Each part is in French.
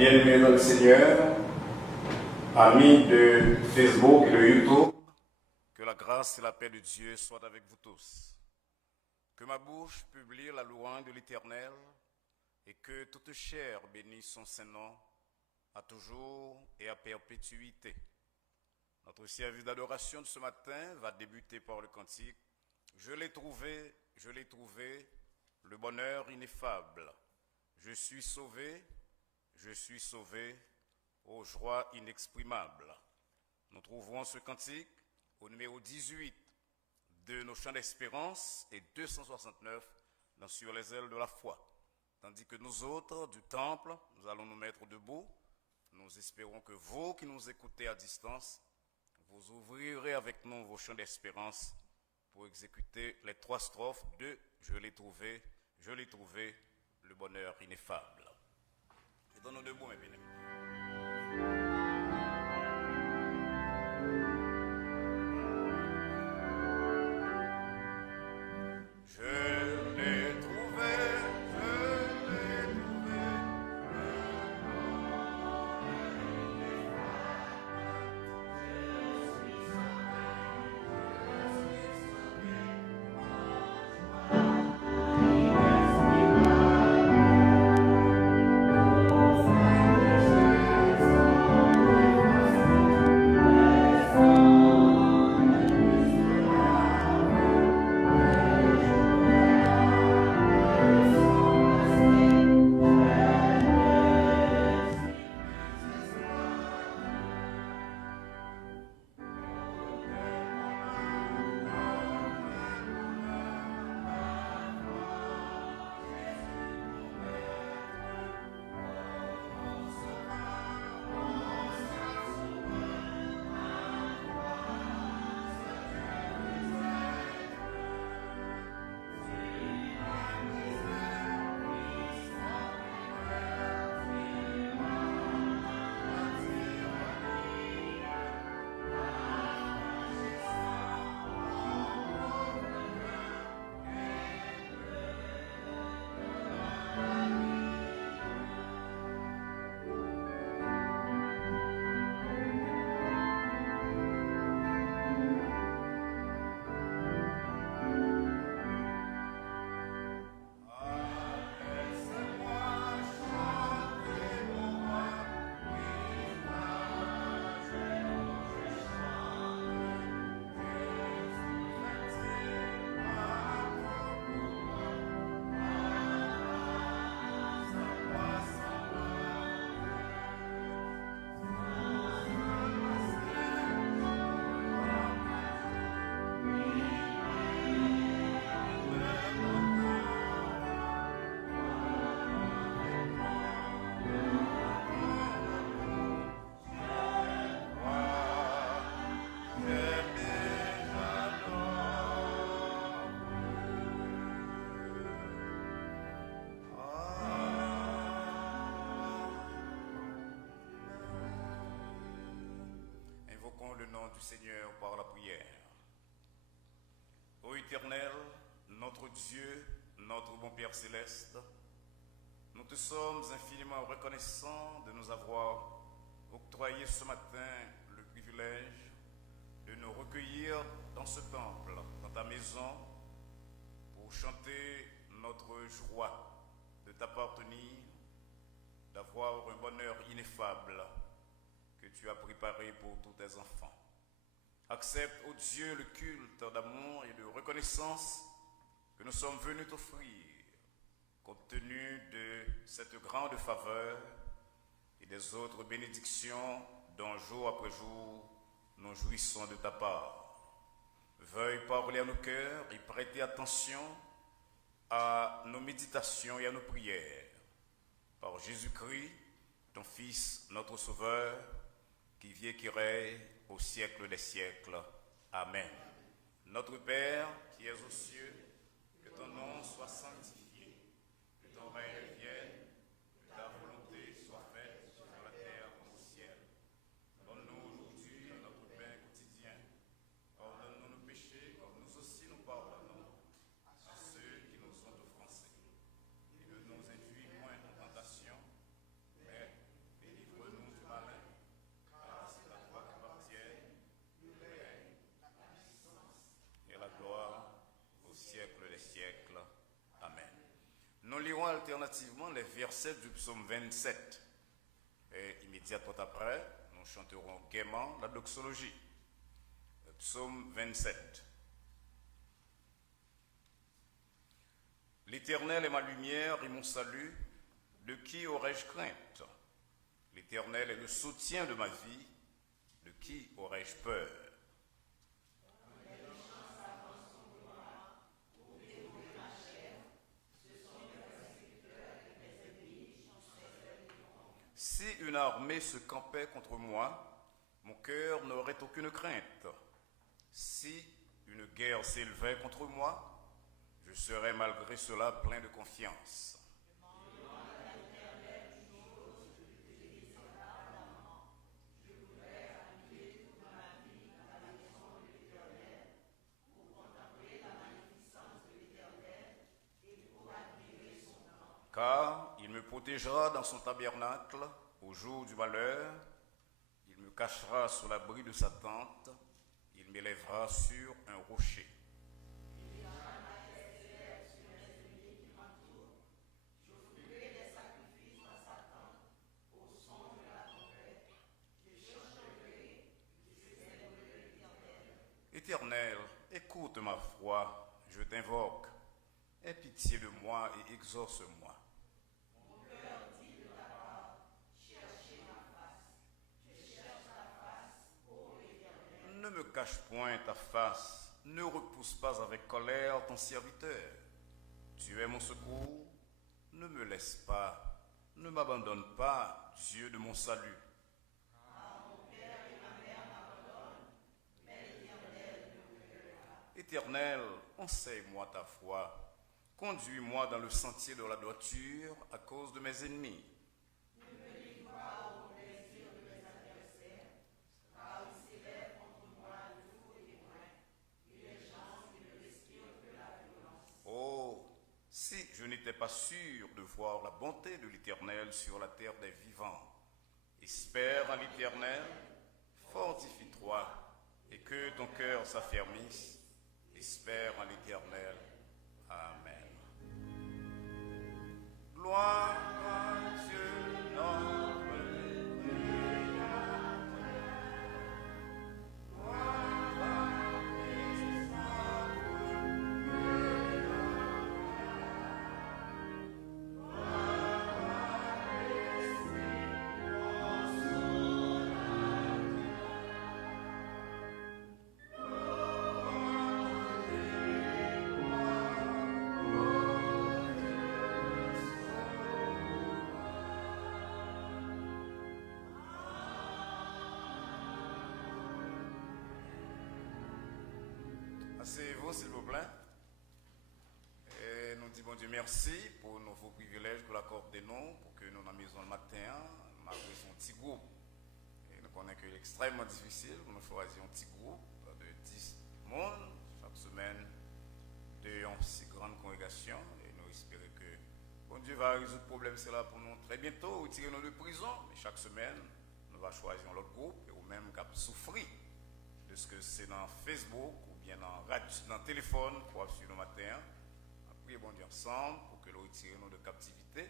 Bien-aimés dans le Seigneur, amis de Facebook et de YouTube, que la grâce et la paix de Dieu soient avec vous tous. Que ma bouche publie la louange de l'Éternel et que toute chair bénisse son Saint-Nom à toujours et à perpétuité. Notre service d'adoration de ce matin va débuter par le cantique « Je l'ai trouvé, le bonheur ineffable. Je suis sauvé, ô joie inexprimable. » Nous trouverons ce cantique au numéro 18 de nos chants d'espérance et 269 dans Sur les ailes de la foi. Tandis que nous autres du temple, nous allons nous mettre debout. Nous espérons que vous qui nous écoutez à distance, vous ouvrirez avec nous vos chants d'espérance pour exécuter les 3 strophes de « Je l'ai trouvé, le bonheur ineffable ». Mettons-nous debout, mes bien-aimés. Le nom du Seigneur par la prière. Ô Éternel, notre Dieu, notre bon Père céleste, nous te sommes infiniment reconnaissants de nous avoir octroyé ce matin le privilège chanter notre joie de t'appartenir, d'avoir un bonheur ineffable que tu as préparé pour tous tes enfants. Accepte, ô Dieu, le culte d'amour et de reconnaissance que nous sommes venus t'offrir, compte tenu de cette grande faveur et des autres bénédictions dont jour après jour nous jouissons de ta part. Veuille parler à nos cœurs et prêter attention à nos méditations et à nos prières. Par Jésus-Christ, ton Fils, notre Sauveur, qui vit et qui règne au siècle des siècles. Amen. Notre Père, qui es aux cieux, que ton nom soit sanctifié, que ton règne vienne, que ta volonté soit faite sur la terre comme au ciel. Donne-nous aujourd'hui notre pain quotidien. Pardonne-nous nos péchés, comme nous aussi nous pardonnons à ceux qui nous ont offensés. Et ne nous induis point en tentation, mais délivre-nous du malin. Car c'est à toi qu'appartiennent le règne, la puissance et la gloire au siècle des siècles. Amen. Nous lirons alternativement les versets du psaume 27. Et immédiatement après, nous chanterons gaiement la doxologie. Le psaume 27. L'Éternel est ma lumière et mon salut, de qui aurais-je crainte? L'Éternel est le soutien de ma vie, de qui aurais-je peur? Si une armée se campait contre moi, mon cœur n'aurait aucune crainte. Si une guerre s'élevait contre moi, je serais malgré cela plein de confiance. Car il me protégera dans son tabernacle au jour du malheur, il me cachera sous l'abri de sa tente, il m'élèvera sur un rocher. Éternel, écoute ma voix, je t'invoque. Aie pitié de moi et exauce-moi. Mon cœur dit de ta part, cherchez ma face. Je cherche ta face, ô Éternel. Ne me cache point ta face, ne repousse pas avec colère ton serviteur. Tu es mon secours, ne me laisse pas, ne m'abandonne pas, Dieu de mon salut. Éternel, enseigne-moi ta foi. Conduis-moi dans le sentier de la droiture à cause de mes ennemis. Ne me livre pas au plaisir de mes adversaires, car ils s'élèvent contre moi de faux témoins, et les gens qui ne respirent que la violence. Oh, si je n'étais pas sûr de voir la bonté de l'Éternel sur la terre des vivants. Espère en l'Éternel, fortifie-toi, et que ton cœur s'affermisse. Espère en l'Éternel. Amen. Gloire à Dieu, notre Créateur. Gloire à Christ, Asseyez-vous, s'il vous plaît. Et nous disons Dieu merci pour nos nouveaux privilèges que l'accorde nous, pour que nous, dans la maison le matin, malgré son petit groupe. Et nous connaissons qu'il est extrêmement difficile pour nous choisir un petit groupe de 10 personnes chaque semaine de une si grande congrégation. Et nous espérons que bon Dieu va résoudre le problème cela pour nous très bientôt, retirer nous de prison. Mais chaque semaine, nous allons choisir l'autre groupe et ou même qui souffrir de ce que c'est dans Facebook ou bien dans le téléphone pour suivre le matin, prier bon Dieu ensemble pour que nous retirions nous de captivité.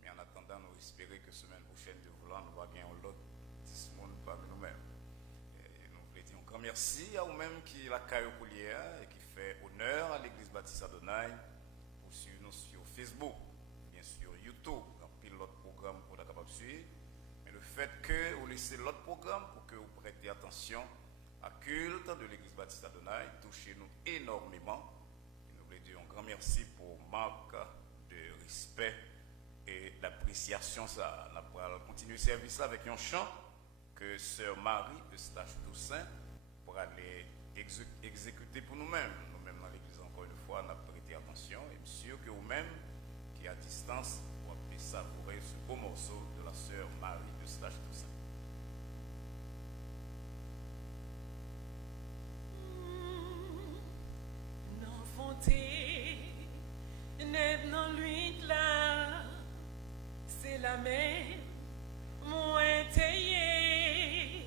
Mais en attendant, nous espérons que semaine prochaine, Dieu voulant, nous allons gagner l'autre petit monde parmi nous-mêmes. Et nous voulons dire un grand merci à vous-même qui la caillou coulière et qui fait honneur à l'église Baptiste Adonai pour suivre nous sur Facebook, bien sûr YouTube, dans pile l'autre programme pour être capable de suivre. Mais le fait que vous laissez l'autre programme pour que vous prêtez attention à culte de l'église Baptiste Adonai, touchez-nous énormément. Et nous voulons dire un grand merci pour marque de respect et d'appréciation. Ça, on va continuer le service avec un chant que Sœur Marie Eustache Toussaint pour aller exécuter pour nous-mêmes. Nous-mêmes dans l'église, encore une fois, on a prêté attention et sûr que vous-même qui à distance, vous pouvez savourer ce beau morceau de la Sœur Marie Eustache Toussaint. N'est dans lui là, c'est la même, moins taillé,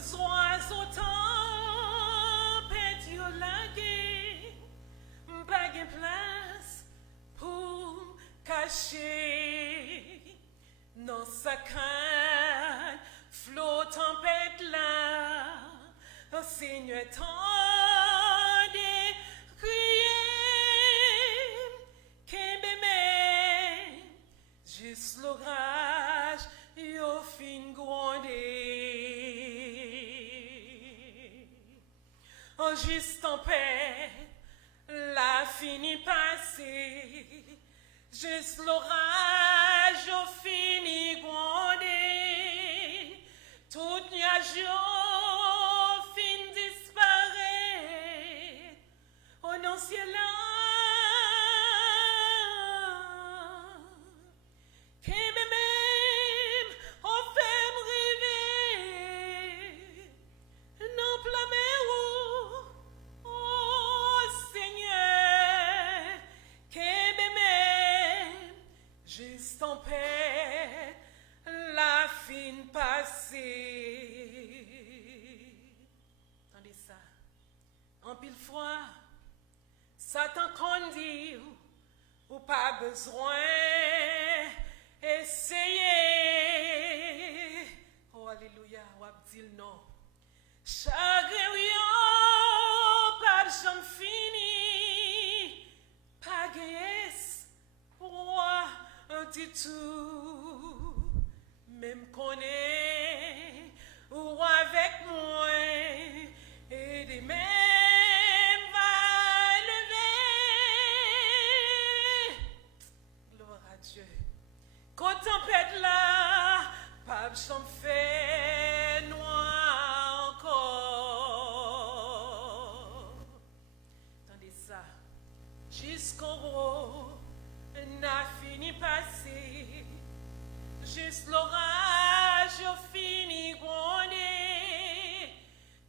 soit autant, pète yo lagué, pas de place pour cacher, dans sa canne, flot tempête là, Seigneur tendez, criez. Juste l'orage, yo fin gronder. Oh, juste en paix, la fini passée. Juste l'orage, yo fini gronder. Tout nuage, yo fin disparaître. Oh non, ciel là. Attendez ça. En pile froid, Satan conduit ou pas besoin essayer. Oh alléluia, ou abdil non. Chagrin yo, pas j'en fini, pas guess, roi un petit tout. Même qu'on est ou avec moi et des mêmes va lever. Gloire à Dieu. Quand tempête là, pas s'en fait noir encore. Attendez ça. Jusqu'au haut, n'a fini passer. Juste l'orage, yo fini gronder.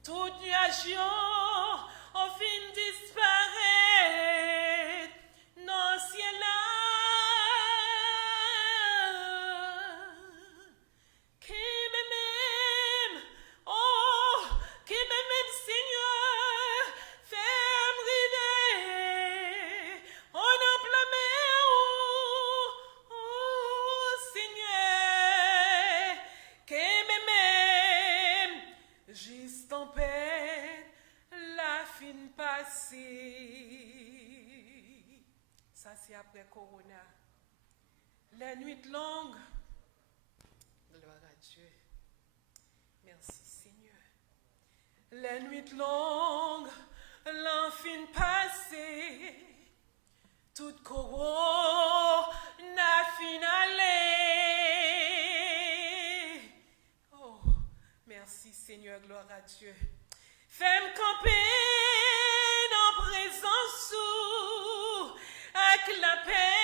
Tout nuage, yo, au fin disparaître. Non, ciel là. Qui m'aime, oh, qui m'aime, Seigneur, fais-moi rêver. On en plein mer, oh, Seigneur, qui m'aime, juste en paix, la fin passée. Ça, c'est après Corona. La nuit longue. Gloire à Dieu. Merci Seigneur. La nuit longue, l'enfin passé, toute corona finale. Oh, merci Seigneur, gloire à Dieu. Fais-moi camper dans présence avec la paix.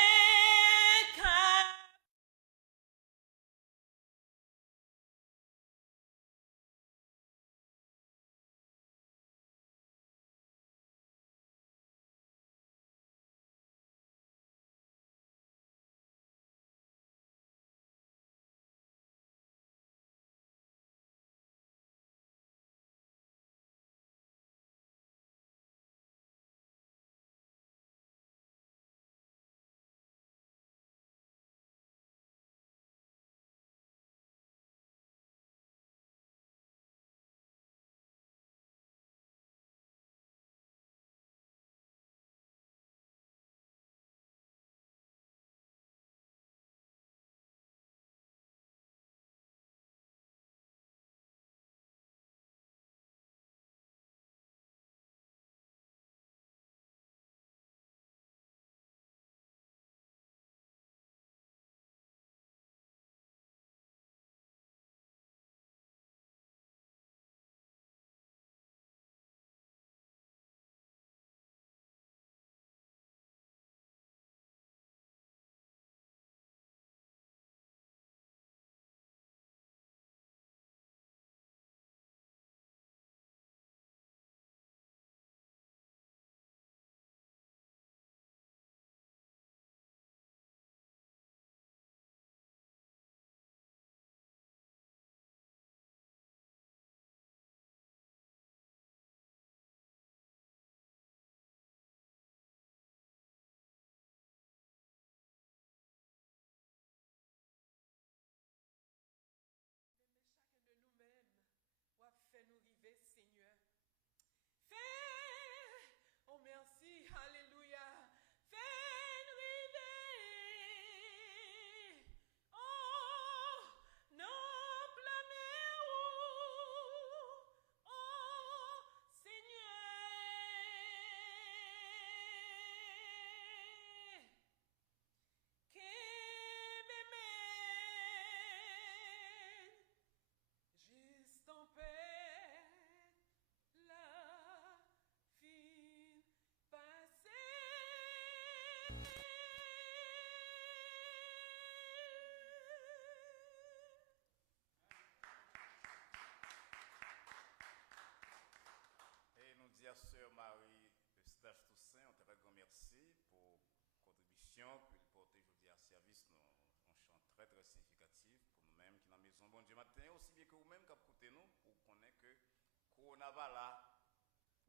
bénédiction, puis le porter, je dis, à service, on chante très très significatif pour nous-mêmes qui dans la maison, bon Dieu matin, aussi bien que vous-même qui écoutez nous, pour connaître que Corona va là,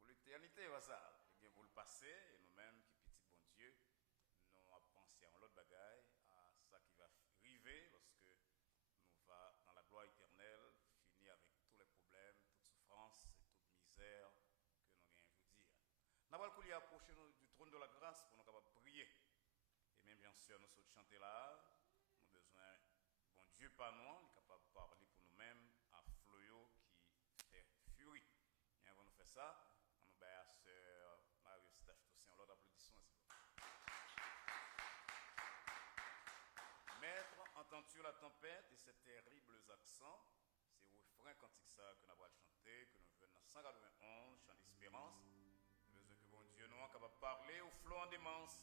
pour l'éternité, va ça, et bien pour le passé, et nous-mêmes qui petit bon Dieu, nous avons pensé à l'autre bagaille, à ça qui va arriver, lorsque nous va dans la gloire éternelle, finir avec tous les problèmes, toute souffrance et toute misère que nous gagnons aujourd'hui. Nous allons couler approcher du trône de la grâce pour nous capables de prier. Et même bien sûr, nous sommes chanter là, nous avons besoin, bon Dieu par nous, il est capable de parler pour nous-mêmes à Floyo qui fait furie. Et avant de faire ça, on nous bat à sœur Marie-Eustache Toussaint. L'autre applaudissement, s'il vous plaît. Maître, entends-tu la tempête et ces terribles accents? C'est au refrain cantique ça que nous allons chanter, que nous venons dans 191, chant d'espérance. Nous besoin que bon Dieu nous soit capable de parler au flot en démence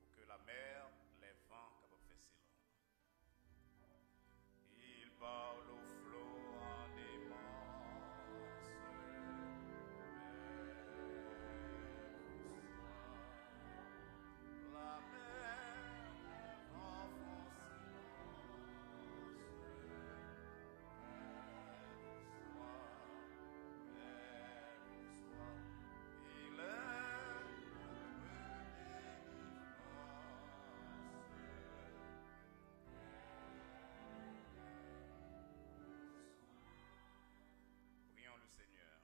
pour que la mer, les vents, capable de faire ses langues. Il parle au flot en démence, la mer, les vents font silence, il est prions le Seigneur.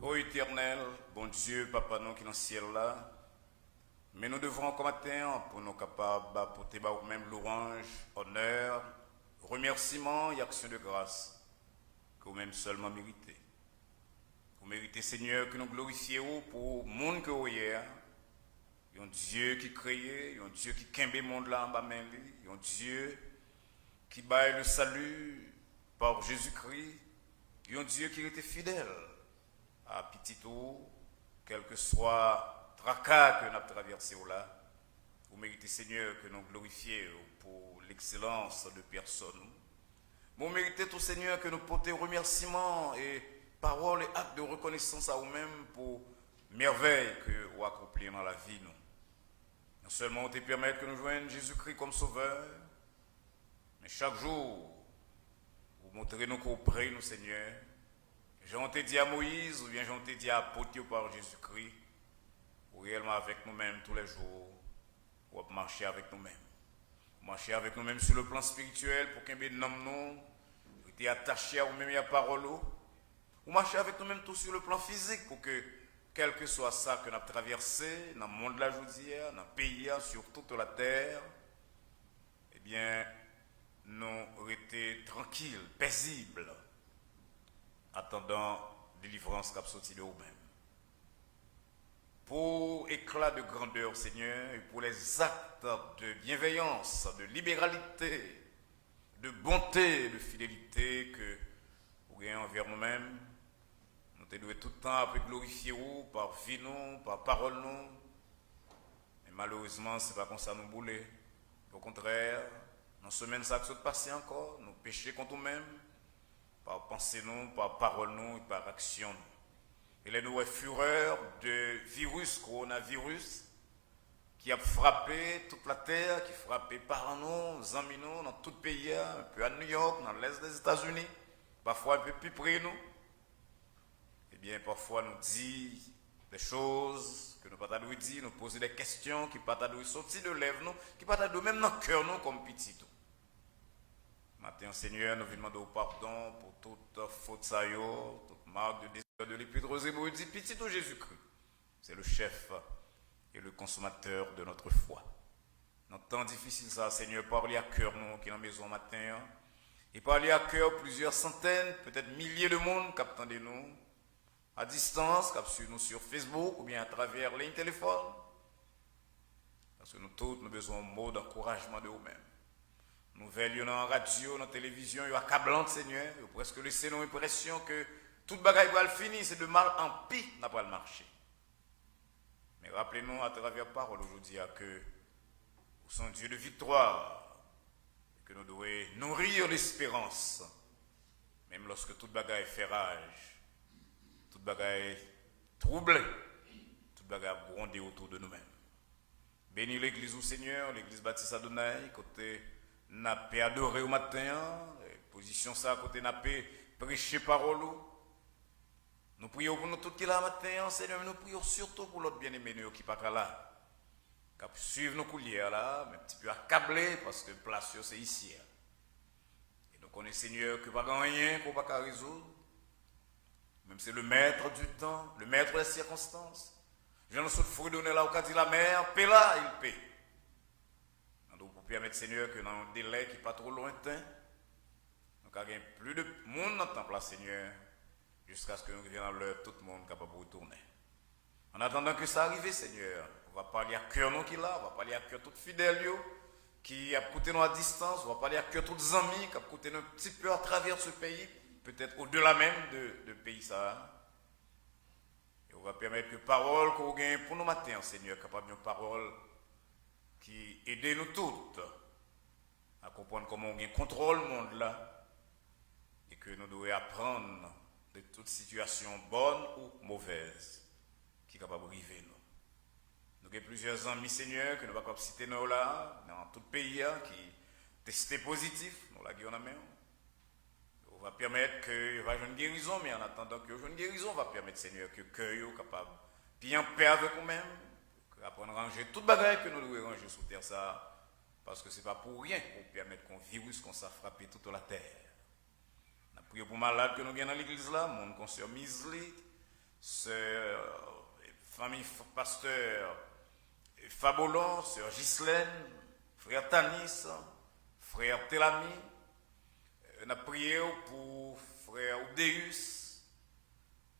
Ô éternel, bon Dieu, Papa, nous qui dans le ciel là, mais nous devrons comme matin pour nous capables d'apporter même louange, honneur, remerciement et action de grâce que vous-même seulement méritez. Vous méritez, Seigneur, que nous glorifions pour le monde que vous hier, un Dieu qui créé, un Dieu qui kembe le monde là en bas main lui, un Dieu qui baille le salut par Jésus-Christ, un Dieu qui était fidèle à petit tour, quel que soit tracas que nous avons traversé là. Vous méritez, Seigneur, que nous glorifions pour l'excellence de personne. Vous méritez tout, Seigneur, que nous portions remerciements et paroles et actes de reconnaissance à vous-même pour merveilles que vous accomplissez dans la vie. Non seulement vous te permettre que nous joignions Jésus-Christ comme sauveur, mais chaque jour, vous montrez nous qu'on prie, nous, Seigneur. J'en ai dit à Moïse, ou bien j'en ai dit à Apôtre par Jésus-Christ, ou réellement avec nous-mêmes tous les jours, ou marcher avec nous-mêmes. Marcher avec nous-mêmes sur le plan spirituel pour qu'un homme nous était attaché à vous-même et à la parole. Ou marcher avec nous-mêmes tout sur le plan physique pour que, quel que soit ça que nous avons traversé, dans le monde de la journée, dans le pays, sur toute la terre, eh bien, nous restions tranquilles, paisibles, attendant délivrance qu'a sorti de vous-même. Pour éclat de grandeur, Seigneur, et pour les actes de bienveillance, de libéralité, de bonté, de fidélité que vous avez envers nous-mêmes, nous te devons tout le temps après glorifier vous, par vie nous, par parole nous. Mais malheureusement, ce n'est pas comme ça nous bouler. Au contraire, dans semaine ça qui passé encore, nous péchons contre nous-mêmes, par pensée nous, par parole nous et par action nous. Et les nouvelles fureurs de virus, coronavirus, qui a frappé toute la terre, qui a frappé par nous, amis nous, dans tout le pays, un peu à New York, dans l'est des États-Unis, parfois un peu plus près de nous. Eh bien, parfois nous dit des choses que nous ne pouvons pas dire, nous poser des questions qui ne peuvent pas sortir de lèvres nous, qui ne peuvent pas même dans le cœur nous comme petit tout. Matin, Seigneur, nous venons demander pardon pour toute faute, toute marque de désir de l'épître aux Hébreux, dit petit tout Jésus-Christ. C'est le chef et le consommateur de notre foi. Dans temps difficile, ça, Seigneur, parle à cœur nous qui est dans la maison matin. Et parler à cœur plusieurs centaines, peut-être milliers de monde qui attendent nous à distance, qui suivent nous sur Facebook ou bien à travers les téléphones. Parce que nous tous, nous avons besoin de mots d'encouragement de nous-mêmes. Nouvelles dans la radio, dans la télévision, il y a accablant, Seigneur. Il y a presque laissé nous l'impression que toute bagaille va le finir, c'est de mal en pis, n'a pas le marché. Mais rappelez-nous à travers la parole aujourd'hui que nous sommes Dieu de victoire, et que nous devons nourrir l'espérance, même lorsque toute bagaille fait rage, toute bagaille troublée, toute bagaille bondée autour de nous-mêmes. Bénis l'église au Seigneur, l'église Baptiste Adonai, côté n'a pas adoré au matin, position ça, côté n'a pas prêché parole. Nous prions pour nous tous qui là matin, Seigneur, mais nous prions surtout pour l'autre bien-aimé qui n'est pas là, qui suivent nos coulières là, mais un petit peu accablé parce que place c'est ici. Et donc on est Seigneur que pas rien qu'on pas résoudre, même c'est le maître du temps, le maître des circonstances. Je ne sais pas donner là où qu'a dit la mère, paie là, il paie. Donc pour permettre Seigneur que dans un délai qui n'est pas trop lointain, nous avons plus de monde dans le temple là, Seigneur, jusqu'à ce que nous revions à l'heure, tout le monde capable de retourner. En attendant que ça arrive, Seigneur, on va parler à cœur nous qui là, on va parler à cœur tout fidèle qui a coûté nous à distance, on va parler à cœur tous les amis qui a coûté nous un petit peu à travers ce pays, peut-être au-delà même de pays ça. Et on va permettre que parole qu'on gagne pour nous matin, Seigneur, capable de parole qui aide nous toutes à comprendre comment on gagne contrôle le monde là et que nous devons apprendre de toute situation bonne ou mauvaise qui est capable de arriver nous. Nous avons plusieurs amis, Seigneur, que nous ne pouvons pas citer nous là, dans tout le pays qui testent positif, nous l'avons en main. On va permettre qu'il va y avoir une guérison, mais en attendant qu'il y ait une guérison, on va permettre, Seigneur, que le cœur soit capable de bien en paix avec nous-mêmes, apprendre à ranger toute bagaille que nous devons ranger sous terre, ça, parce que ce n'est pas pour rien qu'on permette qu'on virus qu'on s'est frappé toute la terre. On a prié pour malades que nous avons dans l'église là, mon consœur Misli, sœur, famille pasteur Fabolon, sœur Ghislaine, frère Tanis, frère Telami. On a prié pour frère Oudéus.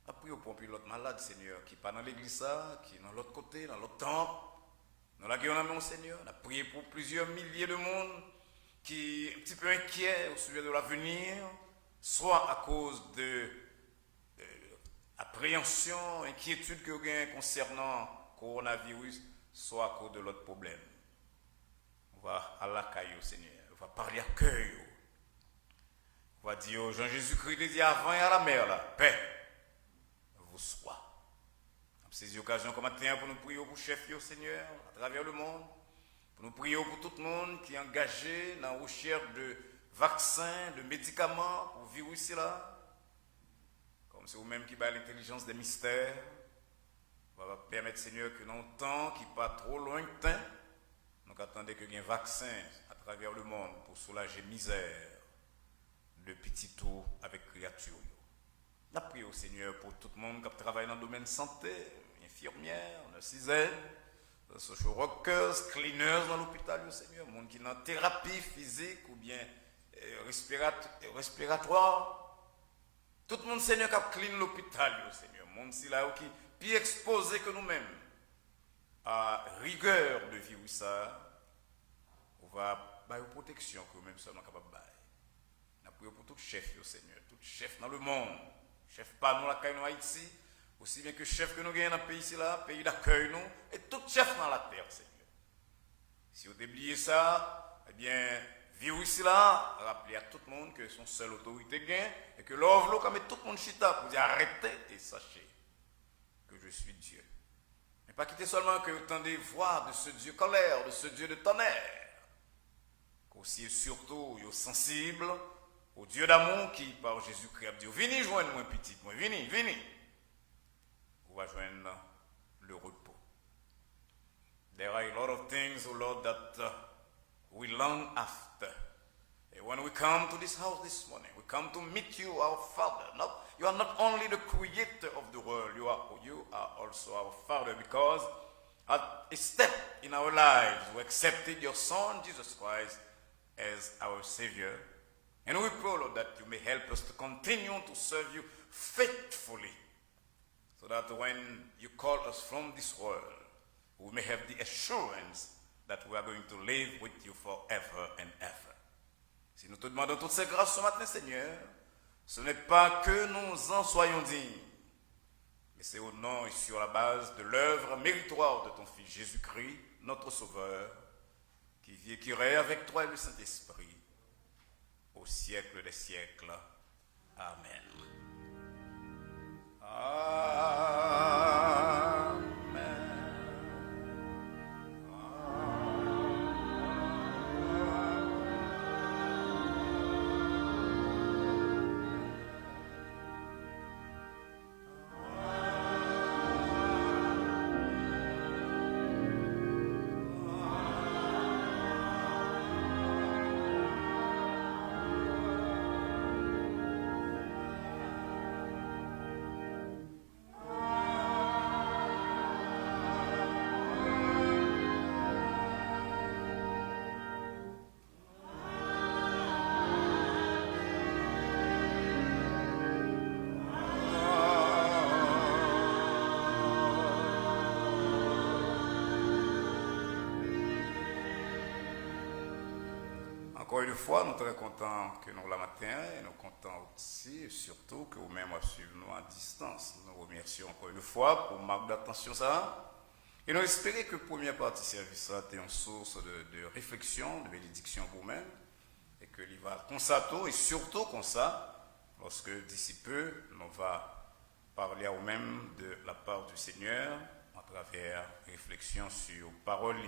On a prié pour l'autre malade, Seigneur, qui n'est pas dans l'église, qui est dans l'autre côté, dans l'autre temple. Nous l'avons mon Seigneur. On a prié pour plusieurs milliers de monde qui sont un petit peu inquiets au sujet de l'avenir, soit à cause de appréhension, inquiétude que vous avez concernant le coronavirus, soit à cause de l'autre problème. On va à la caillou, Seigneur. On va parler à cœur. On va dire, Jean-Jésus-Christ dit avant et à la mer, là, paix vous soit. On saisit l'occasion comme matin pour nous prier pour chef, Seigneur, à travers le monde, pour nous prier pour tout le monde qui est engagé dans la recherche de vaccins, de médicaments pour le virus là. Comme c'est vous-même qui bat l'intelligence des mystères. On va permettre, Seigneur, que dans le temps qui n'est pas trop lointain, nous attendons qu'il y ait un vaccin à travers le monde pour soulager misère de petits tours avec créatures. On a prié au Seigneur pour tout le monde qui travaille dans le domaine santé, infirmières, nurses, social workers, cleaners dans l'hôpital, Seigneur, le monde qui est en thérapie physique ou bien respiratoire. Tout le monde, Seigneur, qui clean l'hôpital, Seigneur, le monde qui est plus exposé que nous-mêmes à rigueur de virus, on va avoir une protection que nous-mêmes sommes capables de faire. On a prié pour tout chef, Seigneur, tout chef dans le monde, chef pas nous la caille en Haïti, aussi bien que chef que nous gagnons dans le pays ici là, pays d'accueil nous, et tout chef dans la terre, Seigneur. Si vous oubliez ça, eh bien, virus là, rappelez à tout le monde que son seule autorité gagne, et que l'ouvre comme tout le monde chita pour dire arrêtez et sachez que je suis Dieu. Mais pas quitter seulement que vous entendez voir de ce Dieu colère, de ce Dieu de tonnerre, qu'aussi et surtout, vous sensible au Dieu d'amour qui, par Jésus-Christ, a dit, venez joindre moi petit, moi, venez. On va joindre le repos. There are a lot of things, oh Lord, that we long after. And when we come to this house this morning, we come to meet you, our Father. You are not only the creator of the world, you are also our Father, because at a step in our lives, we accepted your Son, Jesus Christ, as our Savior. And we pray, Lord, that you may help us to continue to serve you faithfully, so that when you call us from this world, we may have the assurance that we are going to live with you forever and ever. Si nous te demandons toutes ces grâces ce matin, Seigneur, ce n'est pas que nous en soyons dignes, mais c'est au nom et sur la base de l'œuvre méritoire de ton Fils Jésus-Christ, notre Sauveur, qui vit et qui règne avec toi et le Saint-Esprit, au siècle des siècles. Amen. Encore une fois, nous sommes très contents que nous la matin et nous sommes contents aussi et surtout que vous-même suivez nous à distance. Nous remercions encore une fois pour marque d'attention ça. Et nous espérons que la première partie service sera une source de réflexion, de bénédiction pour vous-même et que il va comme ça tout et surtout comme ça, lorsque d'ici peu, nous va parler à vous-même de la part du Seigneur à travers réflexion sur parole.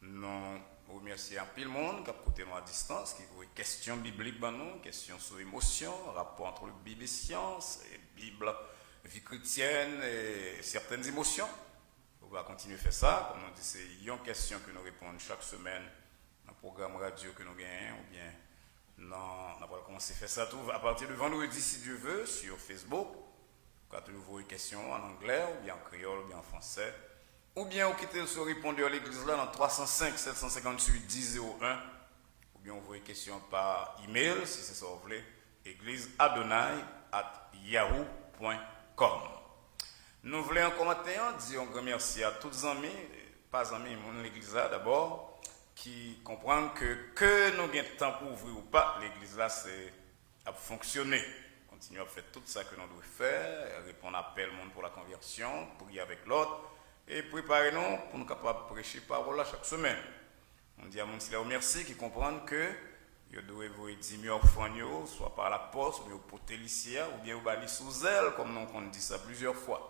Nous remercions un peu le monde qui a côté nous à distance, qui voit questions bibliques, questions sur l'émotion, rapport entre le Bible et science, et Bible, vie chrétienne et certaines émotions. On va continuer à faire ça. Comme on dit, c'est une question que nous répondons chaque semaine dans le programme radio que nous gagnons, ou bien on va commencer à faire ça tout à partir de vendredi, si Dieu veut, sur Facebook. Quand vous voyez une question en anglais, ou bien en créole, ou bien en français. Ou bien vous quittez sur répondeur à l'église là dans 305 758 1001. Ou bien vous voyez question par email, si c'est ça vous voulez, égliseadonai@yahoo.com. Nous voulons en commenter, dire un grand merci à tous les amis, pas amis, mon l'église là d'abord, qui comprennent que nous avons le temps pour ouvrir ou pas, l'église là c'est à fonctionner. Continuer à faire tout ça que nous devons faire, répondre à l'appel monde pour la conversion, prier avec l'autre. Et préparez-nous pour nous capables de prêcher parole chaque semaine. On dit à mon Seigneur merci qui comprennent que vous devez vous 10 000 offrandes, soit par la poste, ou bien au potélicia, ou bien au bali sous elle, comme nous on dit ça plusieurs fois.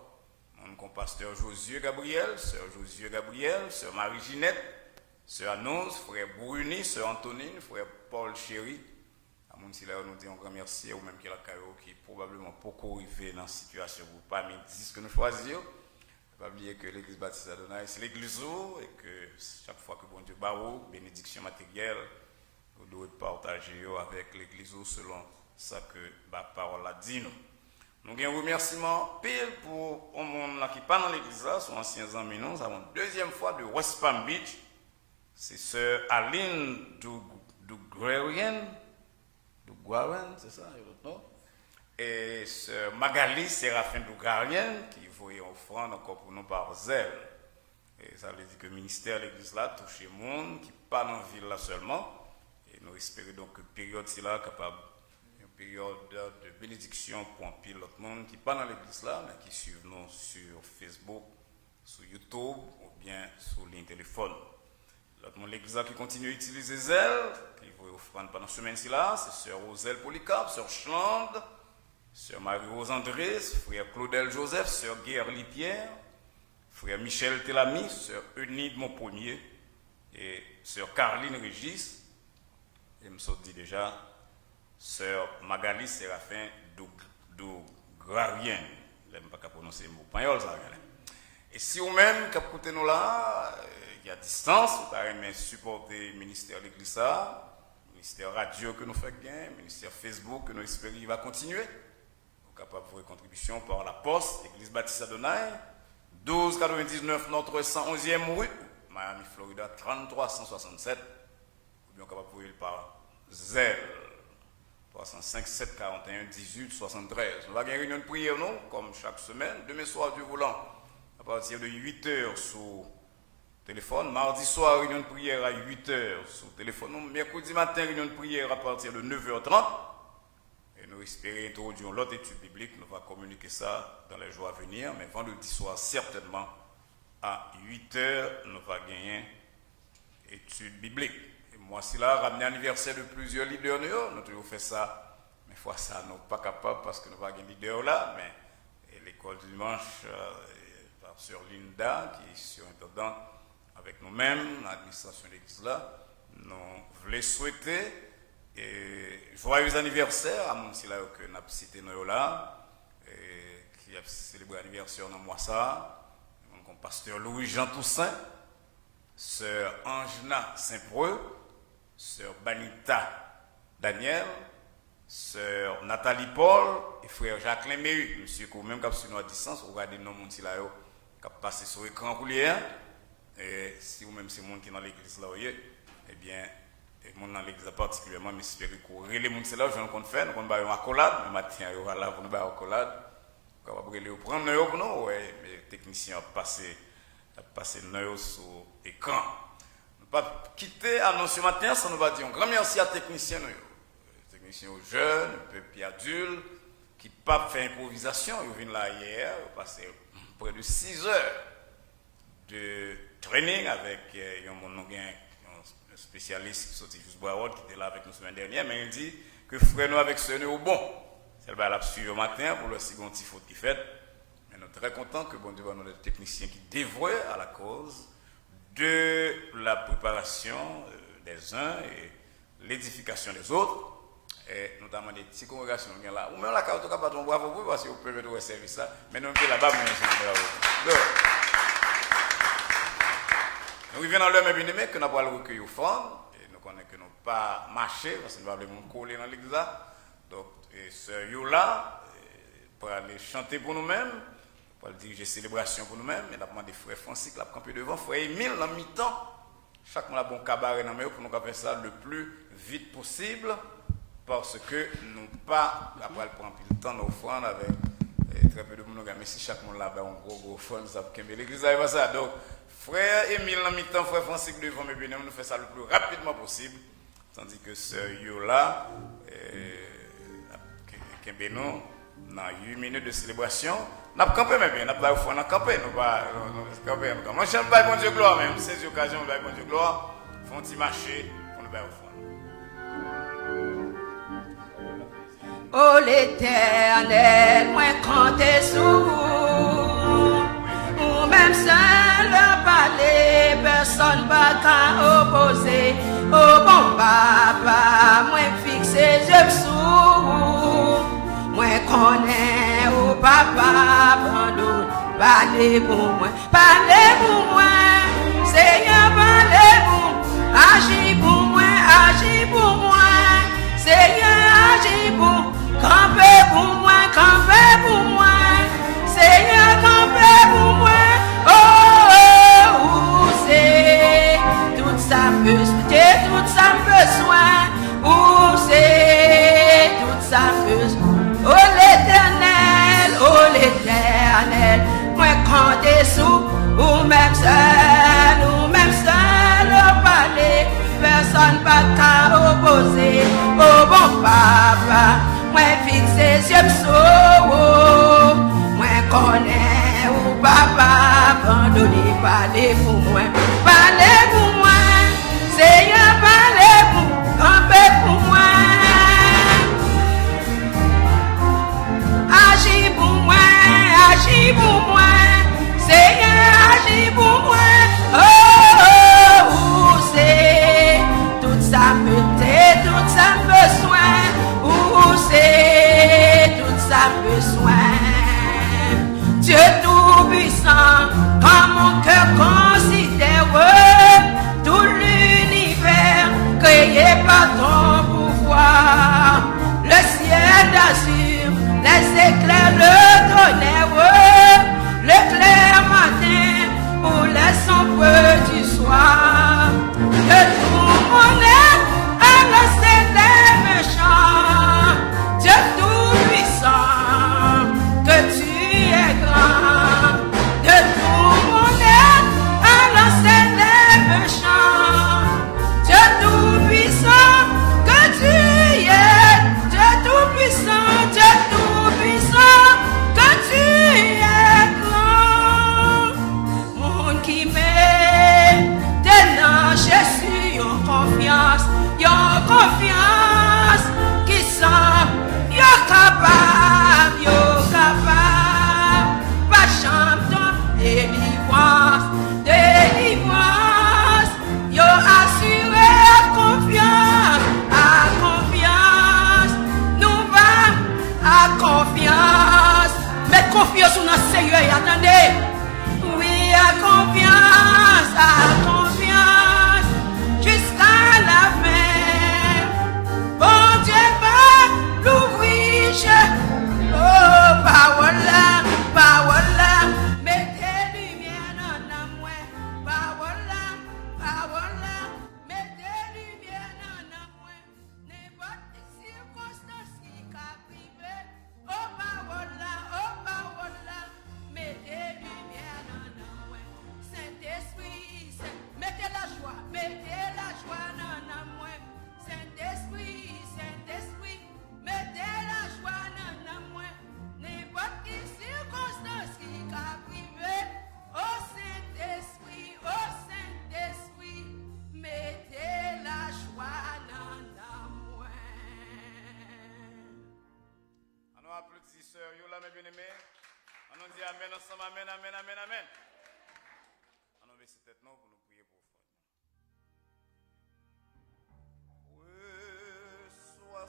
Mon pasteur Josué Gabriel, sœur Josué Gabriel, sœur Marie-Ginette, sœur Annose, frère Bruni, sœur Antonine, frère Paul Chéri. À mon Seigneur nous dit un grand merci, ou même qui la caillou qui probablement beaucoup arrivé dans la situation où parmi 10 que nous choisissons. Pas oublier que l'église baptiste Adonai, c'est l'église et que chaque fois que bon Dieu barreau, bénédiction matérielle, vous devez partager avec l'église selon ça que la parole a dit nous. Nous avons un remerciement pile pour un monde qui n'est pas dans l'église, sont anciens amis. Nous avons une deuxième fois de West Palm Beach. C'est sœur Aline Duguarian, c'est ça, non? Et sœur Magali Séraphin Duguarian qui voyait offrande encore pour nous par zèle. Et ça veut dire que le ministère de l'église là touche le monde qui pas dans la ville là seulement. Et nous espérons donc que période c'est là capable une période de bénédiction pour un pile l'autre monde qui pas dans l'église là mais qui suivent nous sur Facebook, sur YouTube ou bien sur ligne téléphone. L'autre monde l'église là qui continue à utiliser zèle, qui voit offrande pendant la semaine ci là, c'est sœur Roselle Polycarpe, sœur Chlande, sœur Marie-Rose Andrés, frère Claudel Joseph, sœur Guerli Pierre, frère Michel Telami, sœur Eunide Montpremier et sœur Caroline Régis. Et me dit déjà, sœur Magali Séraphin Duguarian. Je n'aime pas qu'à prononcer le mot espagnol, ça. Et si vous-même, qui écoutez nous là, il y a distance, vous pouvez supporter le ministère de l'Église, le ministère radio que nous faisons bien, le ministère Facebook que nous espérons qu'il va continuer. Capable de faire contribution par la poste, Église Baptiste Adonai, 1299 notre 111e rue, Miami, Florida, 3367, ou bien capable de faire par zèle. 305 741 18 73. Nous allons avoir une réunion de prière, non, comme chaque semaine. Demain soir, Dieu voulant, à partir de 8h sur téléphone. Mardi soir, réunion de prière à 8h sur téléphone. Mercredi matin, réunion de prière à partir de 9h30. Et nous espérons introduire l'autre étude biblique. Nous allons communiquer ça dans les jours à venir. Mais vendredi soir, certainement, à 8h, nous allons gagner étude biblique. Et moi, si là, ramener l'anniversaire de plusieurs leaders, nous avons fait ça. Mais fois ça, nous ne sommes pas capables parce que nous avons un leader là. Mais l'école du dimanche, par Sœur Linda, qui est surintendante avec nous-mêmes, l'administration de l'église là, nous voulons souhaiter joyeux anniversaire à mon là que nous avons cité nous là, qui a célébré l'anniversaire dans mois ça, comme pasteur Louis-Jean Toussaint, sœur Angena Saint-Preux, sœur Banita Daniel, sœur Nathalie Paul et frère Jacqueline Méhu. Monsieur, même quand nous à distance, vous regardez nos gens là qui passé sur l'écran coulier. Et si vous-même c'est monde qui est dans l'église là, eh bien, les gens dans l'église particulièrement, j'espère que vous les gens là, je ne compte faire, nous allons faire une accolade, le matin, vous allez faire une accolade, vous allez prendre nos pour nous, mais les techniciens ont passé nos sur l'écran. Nous ne pouvons pas quitter l'annonce ce matin, ça nous va dire un grand merci à les techniciens aux jeunes, puis adultes, qui ne peuvent pas faire improvisation, ils viennent là hier, ils ont passé près de 6 heures de training avec un spécialiste qui sorti juste Boisrod qui était là avec nous la semaine dernière, mais il dit que frère nous avec ce nous au bon. C'est le l'a suivi au matin pour le second petit faute qui fait. Mais nous sommes très contents que bon Dieu va nous des techniciens qui dévouent à la cause de la préparation des uns et l'édification des autres. Et notamment des petites congrégations là. Ou même la carte pas ton bravo pour parce que vous pouvez mettre au service ça. Mais nous sommes là-bas, bravo. Nous revenons dans l'heure, mes bien-aimés, que nous allons recueillir au fond. Et nous connaissons que nous n'avons pas marché, parce que nous allons coller dans l'église. Donc, ce Yola, pour aller chanter pour nous-mêmes, pour aller diriger célébration pour nous-mêmes, et nous avons demandé frère Francis qui l'a campé devant, frère Émile, dans le mi-temps. Chaque mois, nous avons un cabaret dans le pour nous faire ça le plus vite possible, parce que nous n'avons pas, après, prendre le temps d'offrande avec très peu de monde, mais si chaque monde là-bas a un gros offrande, ça peut l'église avec ça. Donc, frère Émile en mi-temps, frère Francis devant mes bien-aimés, nous faisons ça le plus rapidement possible. Tandis que sœur Yola, Kembeno, dans 8 minutes de célébration, nous avons campé même bien, nous avons campé, nous avons campé. Moi, je n'aime pas bon Dieu gloire même, ces occasions, nous avons bon Dieu gloire, font un marché pour nous faire au fond. Oh l'Éternel, moi compter sur ou même seul parler, personne va qu'à opposer. Oh bon papa, moi fixé je sous, moi connais oh papa, pardon, parlez pour moi, Seigneur parlez pour, agis pour moi, Seigneur agis pour. Campez pour moi, Seigneur, campez pour moi. Oh, c'est tout ça besoin. Oh, c'est tout ça besoin. Oh l'Éternel, moi comptez sous, ou même seul, parler, personne pas qu'à opposer. Oh bon papa. Moi fixé sur le moi connais ou papa, abandonné, parlez pour moi, Seigneur, parlez pour, campez pour moi, agis pour moi, Seigneur, agis pour moi, oh, c'est tout ça peut-être, tout ça besoin. C'est tout ça besoin. Dieu tout-puissant, quand mon cœur considère tout l'univers créé par ton pouvoir, le ciel d'azur, les éclairs, le tonnerre, le clair matin ou les sombres du soir, de tout mon être à lancer les méchants. confiance qui semble yo capable, pas champion délivrance, yo assuré à confiance, nous va à confiance, mettre confiance sur notre Seigneur et attendez, oui à confiance, jusqu'à la fin, bon Dieu va l'ouvrir, oh parole, mettez lumière dans la moins, parole, mettez lumière dans la moins, n'importe quelle circonstance qui a privé, oh parole, mettez lumière dans la moins, Saint-Esprit, mettez la joie dans la moins, Saint-Esprit, mettez la joie dans la moins, n'importe quelle circonstance qui a privé, oh Saint-Esprit, mettez la joie dans la moins. On applaudit, sœur, yo là, mes bien-aimés. On dit amen ensemble, amen. On baisse tête non pour nous prier pour foi. Oui, sois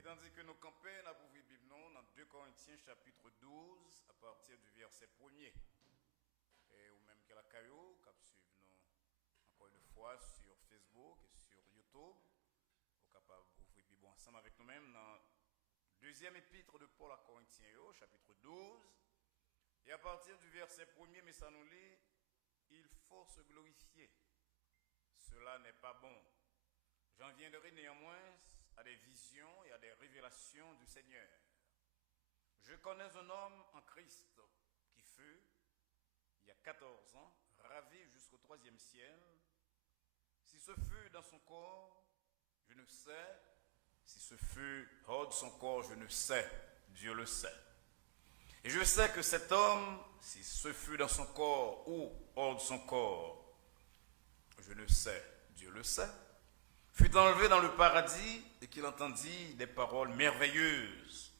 Et tandis que nous campons, nous avons vu Bible dans 2 Corinthiens chapitre 12 à partir du verset 1er. Et ou même que la caillou, qui suivre nous encore une fois sur Facebook et sur YouTube, vous capable d'ouvrir Bible ensemble avec nous-mêmes dans deuxième épître de Paul à Corinthiens, chapitre 12. Et à partir du verset 1er, mais ça nous lit, il faut se glorifier. Cela n'est pas bon. J'en viendrai néanmoins à des visions et à des révélations du Seigneur. Je connais un homme en Christ qui fut, il y a 14 ans, ravi jusqu'au 3e ciel. Si ce fut dans son corps, je ne sais. Si ce fut hors de son corps, je ne sais. Dieu le sait. Et je sais que cet homme, si ce fut dans son corps ou hors de son corps, je ne sais. Dieu le sait. Fut enlevé dans le paradis et qu'il entendit des paroles merveilleuses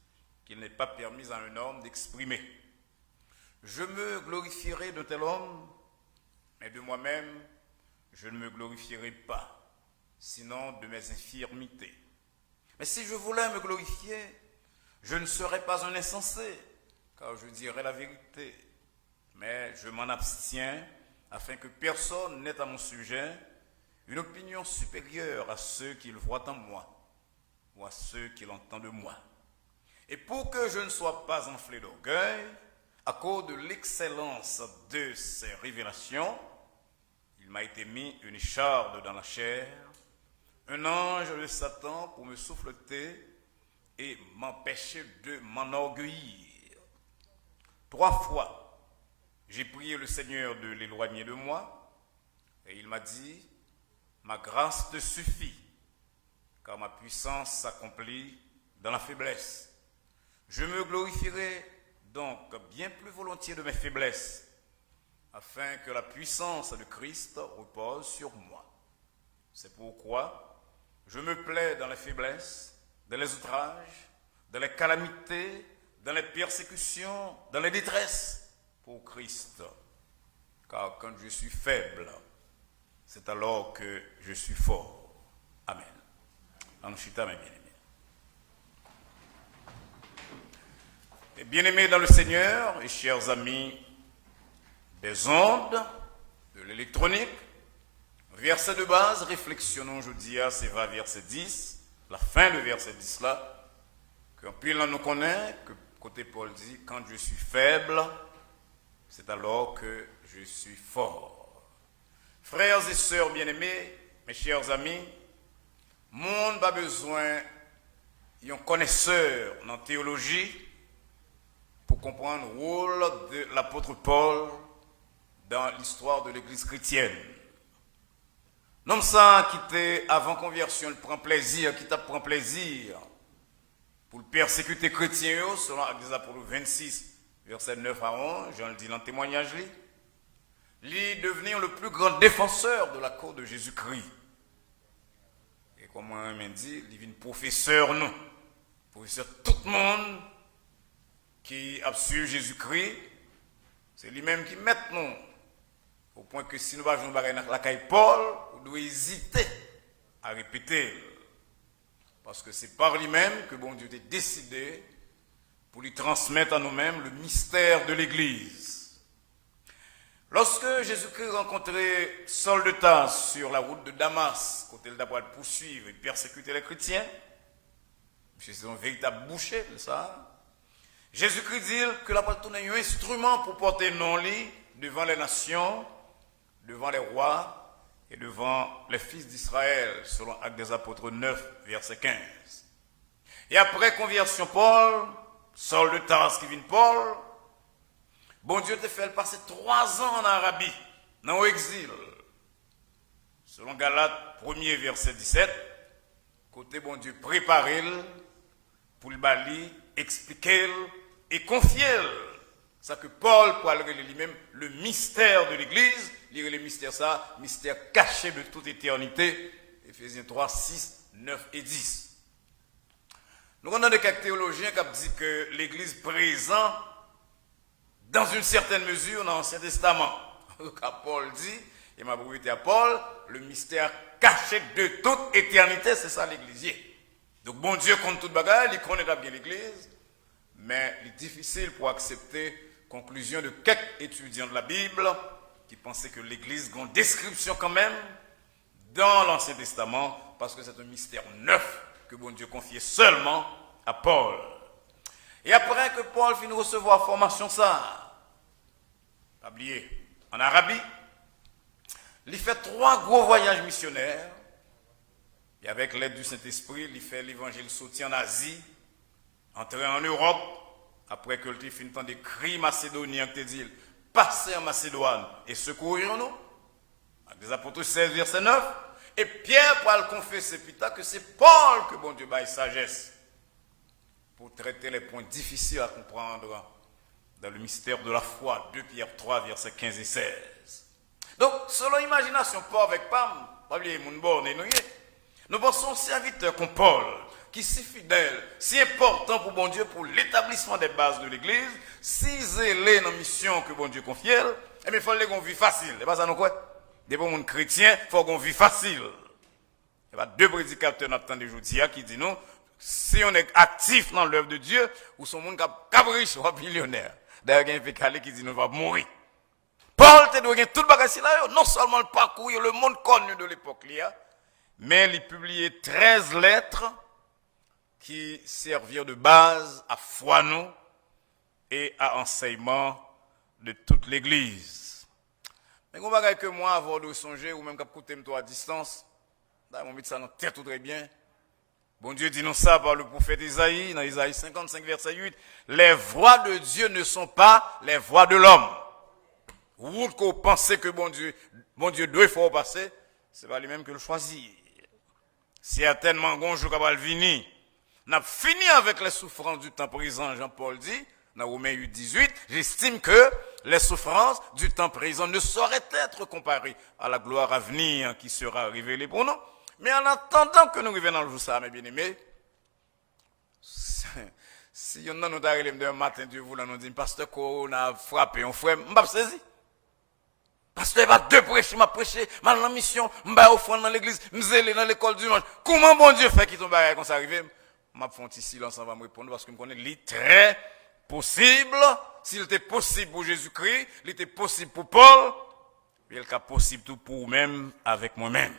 qu'il n'est pas permis à un homme d'exprimer. Je me glorifierai de tel homme, mais de moi-même, je ne me glorifierai pas, sinon de mes infirmités. Mais si je voulais me glorifier, je ne serais pas un insensé, car je dirais la vérité. Mais je m'en abstiens, afin que personne n'ait à mon sujet une opinion supérieure à ceux qu'il voit en moi, ou à ceux qu'il entend de moi. Et pour que je ne sois pas enflé d'orgueil, à cause de l'excellence de ces révélations, il m'a été mis une écharde dans la chair, un ange de Satan pour me souffleter et m'empêcher de m'enorgueillir. 3 fois, j'ai prié le Seigneur de l'éloigner de moi, et il m'a dit, ma grâce te suffit, car ma puissance s'accomplit dans la faiblesse. Je me glorifierai donc bien plus volontiers de mes faiblesses, afin que la puissance de Christ repose sur moi. C'est pourquoi je me plais dans les faiblesses, dans les outrages, dans les calamités, dans les persécutions, dans les détresses, pour Christ. Car quand je suis faible, c'est alors que je suis fort. Amen. Enchita, mes bien-aimés. Et bien-aimés dans le Seigneur, et chers amis des ondes, de l'électronique, verset de base, réflexionnons aujourd'hui, c'est verset 10, la fin de verset 10 là, qu'un pile nous connaît, que côté Paul dit, quand je suis faible, c'est alors que je suis fort. Frères et sœurs bien-aimés, mes chers amis, monde n'a pas besoin d'un connaisseur en théologie pour comprendre le rôle de l'apôtre Paul dans l'histoire de l'église chrétienne. L'homme ça qui était avant conversion, il prend plaisir, qui prend plaisir pour persécuter les chrétiens, selon Actes des Apôtres 26, verset 9 à 11, j'en le dis dans le témoignage, il est devenu le plus grand défenseur de la cause de Jésus-Christ. Et comme moi-même dit, il est un professeur, nous, professeur tout le monde qui a suivi Jésus-Christ, c'est lui-même qui met nous, au point que si nous allons dans la caille Paul, on doit hésiter à répéter. Parce que c'est par lui-même que bon Dieu a décidé pour lui transmettre à nous-mêmes le mystère de l'Église. Lorsque Jésus-Christ rencontrait Saul de Tarse sur la route de Damas, côté d'abord poursuivre et persécuter les chrétiens, c'est un véritable boucher de ça. Jésus-Christ dit que l'apôtre est un instrument pour porter non-lit devant les nations, devant les rois et devant les fils d'Israël, selon Actes des Apôtres 9, verset 15. Et après conversion Paul, Saul de Tarse qui vient Paul, bon Dieu te fait passer 3 ans en Arabie, dans l'exil. Selon Galates 1er, verset 17, côté bon Dieu préparé pour le bali, expliquer et confier. Ça que Paul parle lui-même le mystère de l'Église, lire le mystère ça, mystère caché de toute éternité, Éphésiens 3, 6, 9 et 10. Nous avons des théologiens qui disent que l'Église présente dans une certaine mesure dans l'Ancien Testament. Quand Paul dit, et ma brûlé à Paul, le mystère caché de toute éternité, c'est ça l'Église. Donc bon Dieu compte toute bagaille, il connaît bien l'Église, mais il est difficile pour accepter conclusion de quelques étudiants de la Bible qui pensaient que l'Église a une description quand même dans l'Ancien Testament parce que c'est un mystère neuf que bon Dieu confiait seulement à Paul. Et après que Paul finit de recevoir formation ça, pas oublié, en Arabie, il fait 3 gros voyages missionnaires et avec l'aide du Saint-Esprit, il fait l'évangile sorti en Asie, entrer en Europe, après que le fin temps des cris macédoniens qui te dit passer en Macédoine et secourir nous, avec des apôtres 16, verset 9, et Pierre pour le confesser plus tard que c'est Paul que bon Dieu baille sagesse pour traiter les points difficiles à comprendre dans le mystère de la foi, 2 Pierre 3, verset 15 et 16. Donc, selon l'imagination, Paul avec Pam, pas oublier mon borne et nous pensons serviteur comme Paul, qui si fidèle, si important pour bon Dieu, pour l'établissement des bases de l'Église, si zélé dans la mission que bon Dieu confie, eh bien, il faut qu'on vit facile. Et pas ça, nous quoi? Des bons chrétiens, il faut qu'on vit facile. Il y a 2 prédicateurs dans le temps d'aujourd'hui qui disent nous, si on est actif dans l'œuvre de Dieu, ou son monde caprice ou millionnaire. D'ailleurs, il y a un pécalé qui dit nous va mourir. Paul te doit tout le bagage là, non seulement le parcours, le monde connu de l'époque là, mais il publié 13 lettres qui servirent de base à foi nous et à enseignement de toute l'Église. Mais on va que moi avoir de songer ou même qu'à côté de toi à distance, dans mon ça nous tête tout très bien. Bon Dieu dit nous ça par le prophète Isaïe, dans Isaïe 55 verset 8, les voies de Dieu ne sont pas les voies de l'homme. Vous qu'on pensez que bon Dieu doit faire passer, c'est pas lui-même que le choisir. Certainement un jour va venir. N'a fini avec les souffrances du temps présent, Jean-Paul dit, dans Romains 8, 18, j'estime que les souffrances du temps présent ne sauraient être comparées à la gloire à venir qui sera révélée pour nous. Mais en attendant que nous revenons dans le jour ça, mes bien-aimés, si on nous arrive un matin, Dieu voulant nous dire, pasteur, qu'on a frappé, on frère, m'bap saisi. Pasteur, il va 2 prêcher, m'a prêché, m'a dans la mission, m'a offrande dans l'église, m'zélé dans l'école du dimanche. Comment bon Dieu fait qu'il tombe à comme ça arrive? M'a fait un petit silence, on va me répondre parce que je connais, il est très possible, s'il était possible pour Jésus-Christ, il était possible pour Paul, il est possible tout pour vous-même, avec moi-même.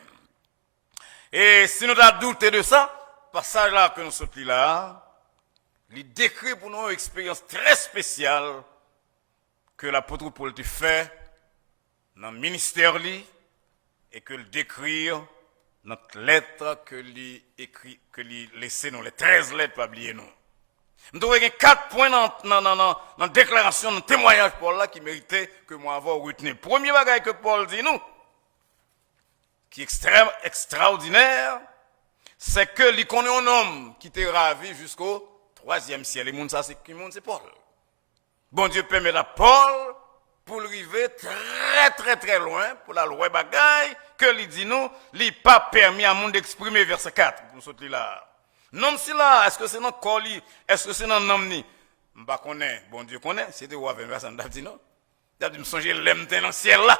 Et si nous avons douté de ça, passage là que nous sommes là, il décrit pour nous une expérience très spéciale que l'apôtre Paul a fait dans le ministère et que le décrit dans notre lettre que lui laissé nous, les 13 lettres, pas oublier nous. Nous avons 4 points dans la déclaration, dans le témoignage de Paul là, qui méritait que moi avoir retenu. Premier bagage que Paul dit nous, qui est extraordinaire, c'est que il connaît un homme qui était ravi jusqu'au 3e ciel. Et ça, c'est qui monde, c'est Paul. Bon Dieu permet à Paul pour arriver très loin pour la loi bagaille que lui dit nous, il pas permis à monde d'exprimer verset 4. Nous sommes là. Non si là, est-ce que c'est dans corps est-ce que c'est dans nom ni? M'pas connaît, bon Dieu connaît, c'était ou avec personne dit non. Il a dit me songer l'aime dans le ciel là.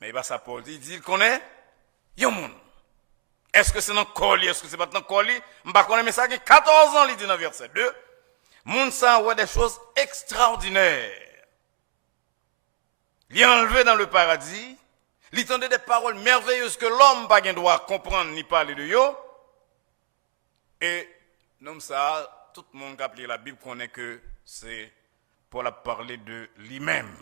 Mais il va ça Paul dit il connaît yon monde. Est-ce que c'est dans corps est-ce que c'est pas dans corps m'pas connaît mais ça qui 14 ans il dit dans verset 2. Monde ça voit des choses extraordinaires. Il est enlevé dans le paradis, il entendait des paroles merveilleuses que l'homme pas gain droit comprendre ni parler de yo. Et comme ça, tout le monde qui a appelé la Bible connaît que c'est Paul a parlé de lui-même.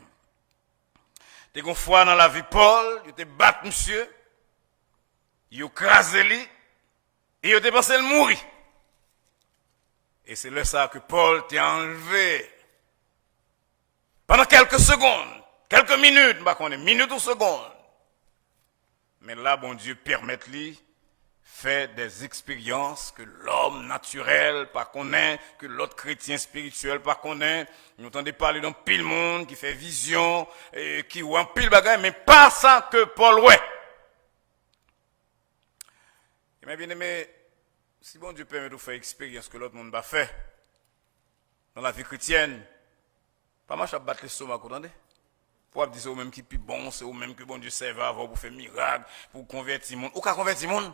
Dès qu'on fois dans la vie Paul, il était battu monsieur, il a crasé lui, et il a pensé le mourir. Et c'est là ça que Paul t'a enlevé. Pendant quelques secondes, quelques minutes, minutes ou secondes. Mais là, bon Dieu permet lui fait des expériences que l'homme naturel pas connaît, que l'autre chrétien spirituel pas connaît. Nous entendons parler d'un pile monde qui fait vision, et qui ou un pile bagaille, mais pas ça que Paul ouais. Mais bien aimé, si bon Dieu permet de faire expérience que l'autre monde va faire dans la vie chrétienne, pas mal à battre les stomac, vous entendez? Pour dire c'est au même qui plus bon, c'est au même que bon Dieu serve avant pour faire miracle, pour convertir le monde. Ou qu'à convertir le monde?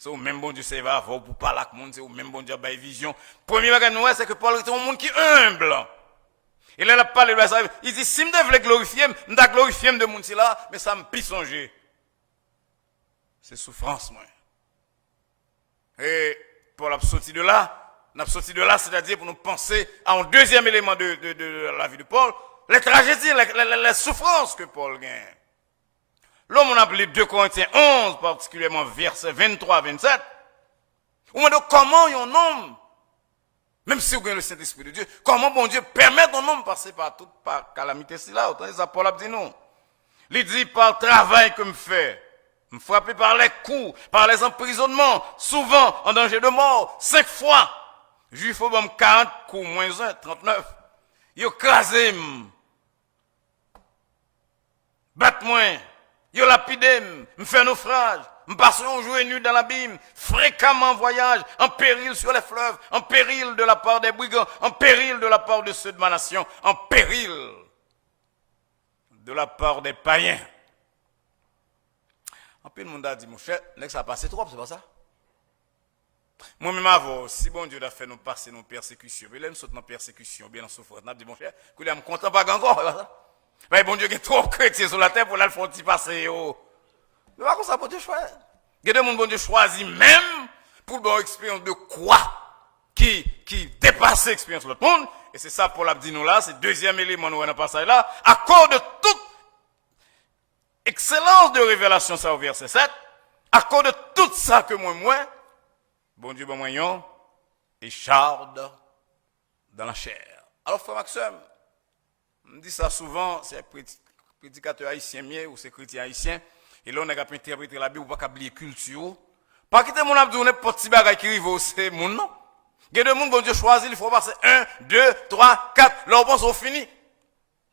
C'est au même bon Dieu serve avant pour parler avec le monde, c'est au même bon Dieu bail vision. Premier bagage nous c'est que Paul était un monde qui humble. Et là il a parlé de ça, il dit si me devais glorifier, me da glorifier de monde là, mais ça me pis songer. C'est souffrance moi. Et Paul a sorti de là, c'est-à-dire pour nous penser à un deuxième élément de la vie de Paul, les tragédies, les souffrances que Paul gagne. L'homme on a appelé 2 Corinthiens 11, particulièrement versets 23-27. On me dit comment un homme, même si vous avez le Saint-Esprit de Dieu, comment bon Dieu permet un homme de passer par toute calamité si là, autant ça Paul a dit non. Il dit par le travail que me fait, me frapper par les coups, par les emprisonnements, souvent en danger de mort, 5 fois. Juif au bon 40 coups, moins 1, 39. Il a crasé, bat-moi. Yo lapidé, me fait naufrage, me passe un jour et nuit dans l'abîme, fréquemment en voyage, en péril sur les fleuves, en péril de la part des brigands, en péril de la part de ceux de ma nation, en péril de la part des païens. En plus, le monde a dit, mon cher, ça a passé trop, c'est pas ça? Moi-même, avant, si bon Dieu a fait nous passer nos persécutions, mais là, nous sommes dans persécution, bien en souffrance, on a dit, mon cher, que là, je ne me content pas encore, c'est pas ça? Mais bon Dieu, il y a trop de chrétiens sur la terre pour là le faire passer. Mais pas comme ça, bon Dieu choisit. Il y a des gens bon Dieu choisit même pour une expérience de quoi qui dépasse l'expérience de l'autre monde. Et c'est ça pour la dit nous là, c'est le deuxième élément nous dans le passage là. À cause de toute excellence de révélation, ça au verset 7, à cause de tout ça que moi, bon Dieu, bon moyen, écharde dans la chair. Alors, frère Maxime, on dit ça souvent, c'est prédicateur haïtien ou c'est chrétien haïtien, et là on a qu'à interpréter la Bible ou pas qu'à oublier culture. Pas quitter mon abdou, on est petit bagage qui arrive, c'est mon nom. Il y a deux monde, bon Dieu choisit, il faut passer 1, 2, 3, 4, là on pense qu'on finit.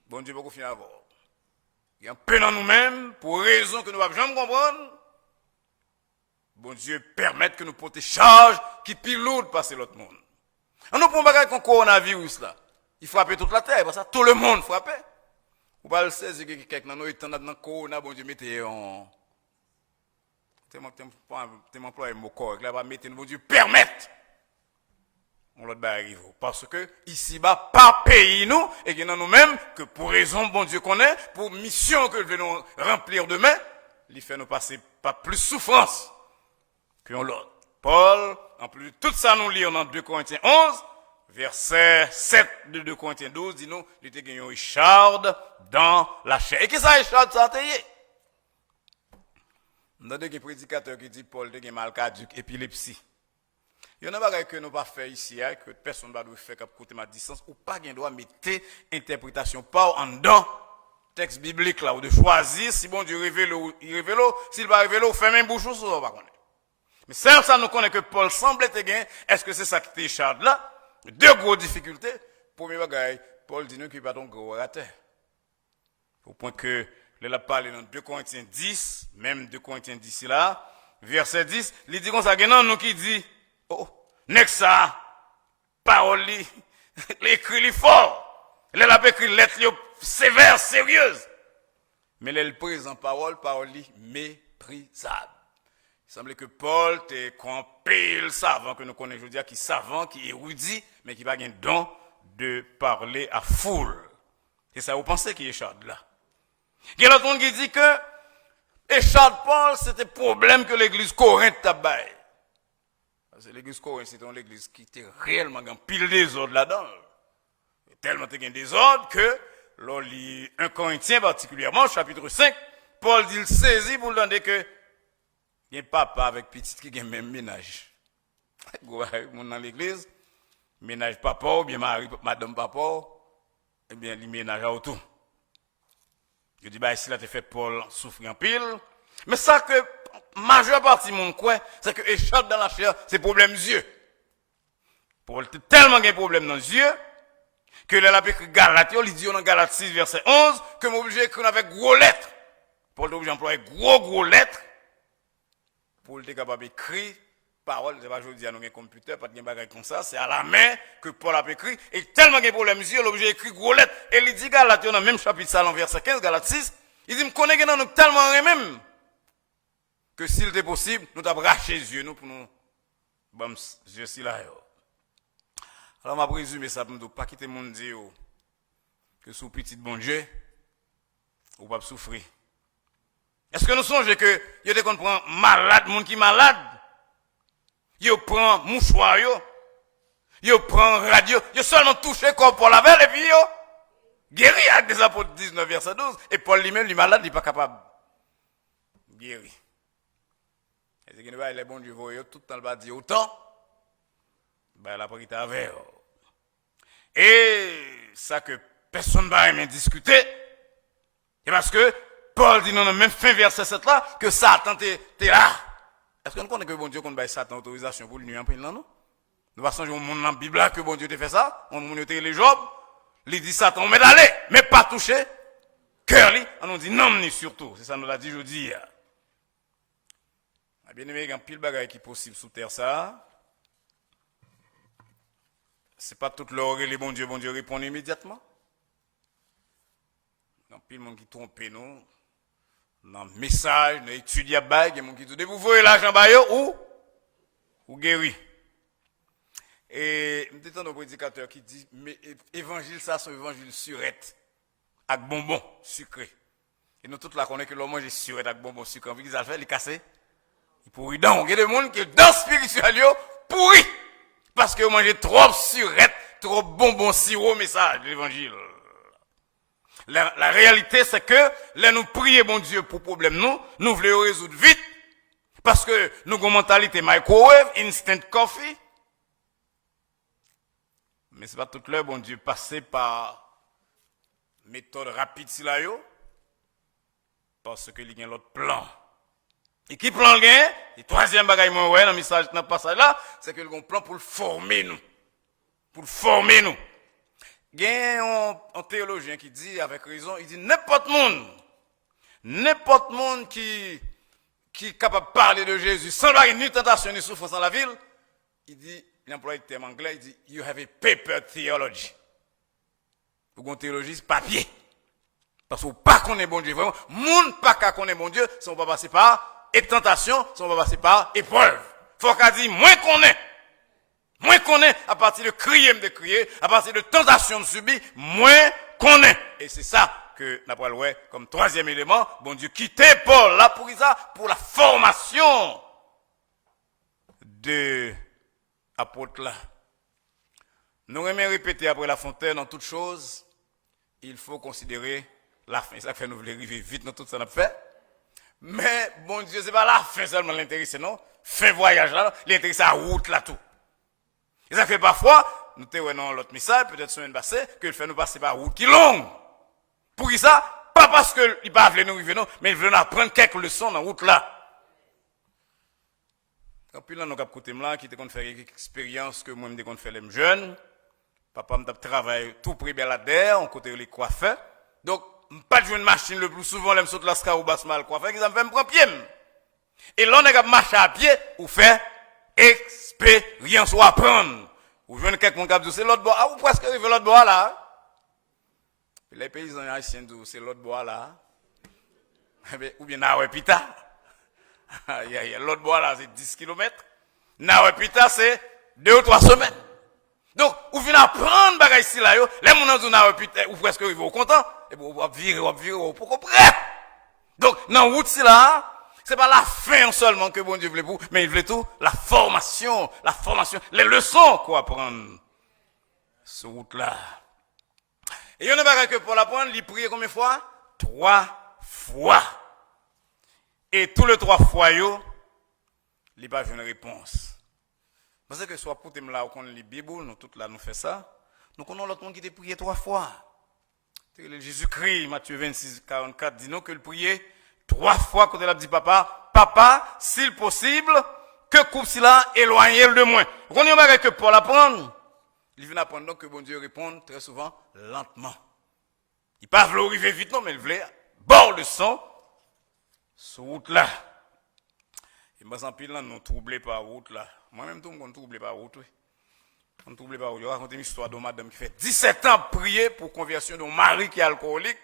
Bon Dieu, beaucoup finir avant. Il y a un peu dans nous-mêmes, pour raison que nous ne pouvons jamais comprendre. Bon Dieu permet que nous portions charge qui pile lourde passer l'autre monde. On nous prend bagage comme coronavirus là. Il frappe toute la terre, parce que tout le monde frappe. Ou pas le saisir que quelqu'un dans nous est dans le corona, bon Dieu, mettez en. T'es employé mon corps, là va mettre, bon Dieu, permettre. On l'autre arrive. Parce que ici-bas, pas pays nous, et que dans nous-mêmes, que pour raison, bon Dieu connaît, pour mission que nous venons remplir demain, il fait nous passer pas plus souffrance que l'autre. Paul, en plus de tout ça, nous lisons dans 2 Corinthiens 11, verset 7 de 2 Corinthiens 12, dit nous, il était gagné Richard dans la chair. Et qui ça, Richard, ça a été? Nous avons un prédicateur qui dit Paul a mal cardiaque, épilepsie. Il y en a des choses que nous pas fait ici, que personne ne doit faire côté ma distance, ou pas qu'il doit mettre interprétation par en dedans, texte biblique là, ou de choisir si bon Dieu révèle ou il révèle, s'il va révéler, ou ferme une bouche ou ça, on va connaître. Mais ça nous connaît que Paul semble être gagné. Est-ce que c'est ça qui t'échappe là? 2 grosses difficultés. Premier bagage, Paul dit nous qu'il n'est pas donc gros orateur. Au point que, là, il a parlé dans 2 Corinthiens 10, même 2 Corinthiens 10 là, verset 10, il dit comme ça, non, nous qui dit, oh, next ça, parole, l'écrit fort. Là, il a écrit lettre sévère, sérieuse. Mais là, il présente parole méprisable. Il semblait que Paul était pile savant que nous connaissons aujourd'hui, qui est savant, qui est érudit, mais qui n'a pas un don de parler à foule. C'est ça, vous pensez qu'il est Charles là? Il y a l'autre monde qui dit que Charles Paul, c'était problème que l'église Corinthe a baillé. Parce que l'église Corinthe, c'était une église qui était réellement en pile désordre là-dedans. Tellement de désordre que, l'on lit 1 Corinthiens particulièrement, chapitre 5, Paul dit, il saisit pour lui demander que il y a un papa avec petite qui a le même ménage. Dans l'église, ménage papa, ou bien madame papa, eh bien, il ménage à autour. Je dis, bah, ici, là, tu fait Paul souffrir en pile. Mais ça que, majeure partie de mon coin, c'est que échappe dans la chair, c'est problème des yeux. Paul a tellement de problème dans les yeux, que là, il a écrit Galates, il dit dans Galates 6, verset 11, que je suis obligé d'écrire avec gros lettres. Paul est obligé d'employer gros lettres, pour être capable d'écrire parole, c'est pas aujourd'hui à nos computers, pas de bagage comme ça, c'est à la main que Paul a écrit, et tellement de problèmes, il est obligé d'écrire gros lettres. Et il dit Galates, dans le même chapitre, ça, verset 15, Galates 6, il dit, me connaît que nous tellement même, que s'il était possible, nous avons raché les yeux, nous, pour nous, bon, yeux si là, alors, je vais résumer ça pour ne pas quitter mon Dieu, que sous petit bon Dieu, ou pas souffrir. Est-ce que nous songeons que, il y a des gens qui prennent malade, monde qui est malade, ils prennent mouchoir, ils prennent radio, ils seulement touché comme Paul avait, et puis ils guéri avec des apôtres 19, verset 12, et Paul lui-même, il est malade, il n'est pas capable de guérir. Et c'est qu'il est bon Dieu, tout le temps, il va dire autant, ben, la prière avec. Et ça que personne ne va même discuter, c'est parce que Paul dit dans le même fin verset 7 là, que Satan t'es là. Est-ce que nous connaissons que bon Dieu qu'on baille Satan autorisation pour lui en prendre non? Nous va changer au monde dans la Bible là que bon Dieu te fait ça, on nous les Job, il dit Satan mais d'aller, mais pas toucher cœur lui, on nous dit non ni surtout, c'est ça nous l'a dit aujourd'hui. Bien aimé, il y a un pile bagaille qui est possible sous terre ça. C'est pas toute l'heure les bon Dieu répond immédiatement. Il y a un pile monde qui trompe nous. Dans le message, dans l'étude, il y a des gens qui disent, vous voyez l'argent ou guéri. Et je suis un prédicateur qui dit, mais évangile, ça, c'est un évangile surette, avec bonbons sucrés. Et nous, tous là, connaissons que l'on mange surette avec bonbons sucrés. Vous qu'ils ont fait, les casser. Ils pourrissent donc. Il y a des gens qui, dans le spirituel, pourris. Parce que vous mangez trop surette, trop bonbons sirop, message de l'évangile. La réalité, c'est que, là, nous prions, bon Dieu, pour problème, nous voulons résoudre vite. Parce que nous avons une mentalité microwave, instant coffee. Mais ce n'est pas toute l'heure, bon Dieu, passer par méthode rapide, si là, parce qu'il y a l'autre plan. Et qui plan gain? Le troisième bagage, moi, dans le message, dans le passage là, c'est que le plan pour le former nous. Pour le former nous. Il y a un théologien qui dit, avec raison, il dit, n'importe monde qui est capable de parler de Jésus sans avoir ni tentation ni souffrance dans la ville, il dit, il emploie le terme anglais, il dit, you have a paper theology. Vous avez une théologie, c'est papier. Parce que vous pas connaître bon Dieu, vraiment, monde pas qu'à connaître bon Dieu, si on va passer par tentation, si on va passer par épreuve. Faut qu'à dire, moins qu'on est, à partir de crier, à partir de tentation de subir, moins qu'on est. Et c'est ça que nous avons vu comme troisième élément. Bon Dieu, quittez Paul là pour ça, pour la formation de apôtres là. Nous aimons répéter après La Fontaine, en toute chose, il faut considérer la fin. Ça fait nous voulons arriver vite dans tout ça qu'on a fait. Mais bon Dieu, ce n'est pas la fin seulement l'intéressé, non? Fin voyage là, l'intéressé à la route là tout. Et ça fait parfois, nous te dans l'autre message, peut-être semaine passée, que le fait nous passer par route qui est longue. Pour qui ça? Pas parce qu'il ne va pas nous arriver, non, mais il veut nous apprendre quelques leçons dans la route là. Quand puis là, nous avons écouté là, qui était fait une expérience que moi, je fait les jeunes. Papa m'a travaillé tout près de la terre, on côté les coiffeurs. Donc, pas de jouer une machine le plus souvent, les saute la scar ou basse mal coiffeur, qui ça me fait me prendre pied. Et là, on a marché à pied, ou faire expérience ou apprendre. Ou jouer quelqu'un qui a dit, c'est l'autre bois, ah, ou presque arrivé l'autre bois là. Puis les paysans haïtiens disent, c'est l'autre bois là. Ou bien, na ouais, pita. L'autre bois là, c'est 10 km. Na ouais, pita, c'est 2 ou 3 semaines. Donc, vous venez apprendre bagay ici là, les gens disent, na ouais, pita, ou presque arrivé au content. Et vous virer, pour comprendre. Donc, dans la route ici là, c'est pas la fin seulement que bon Dieu voulait pour, mais il voulait tout, la formation, les leçons qu'on apprendre. Cette route-là. Et il y en a pas que pour l'apprendre, il prie combien de fois? 3 fois. Et tous les 3 fois, il n'y a pas une réponse. Parce que soit pour là, on lit la Bible, nous tous là, nous faisons ça. Nous connaissons l'autre monde qui a prié 3 fois. Jésus-Christ, Matthieu 26, 44, dit nous que le prier 3 fois quand elle a dit papa, s'il possible, que coupe cela éloignez-le de moi. Vous connaissez que pour l'apprendre, il vient apprendre donc que bon Dieu répond très souvent lentement. Il ne pas vouloir arriver vite, non, mais il voulait bord de son, sur route là. Et moi, en pile, là, nous troublés par route là. Moi-même, tout le monde troublé par route, oui. On ne trouble pas route. Je raconte une histoire de madame qui fait 17 ans prier pour conversion de mari qui est alcoolique.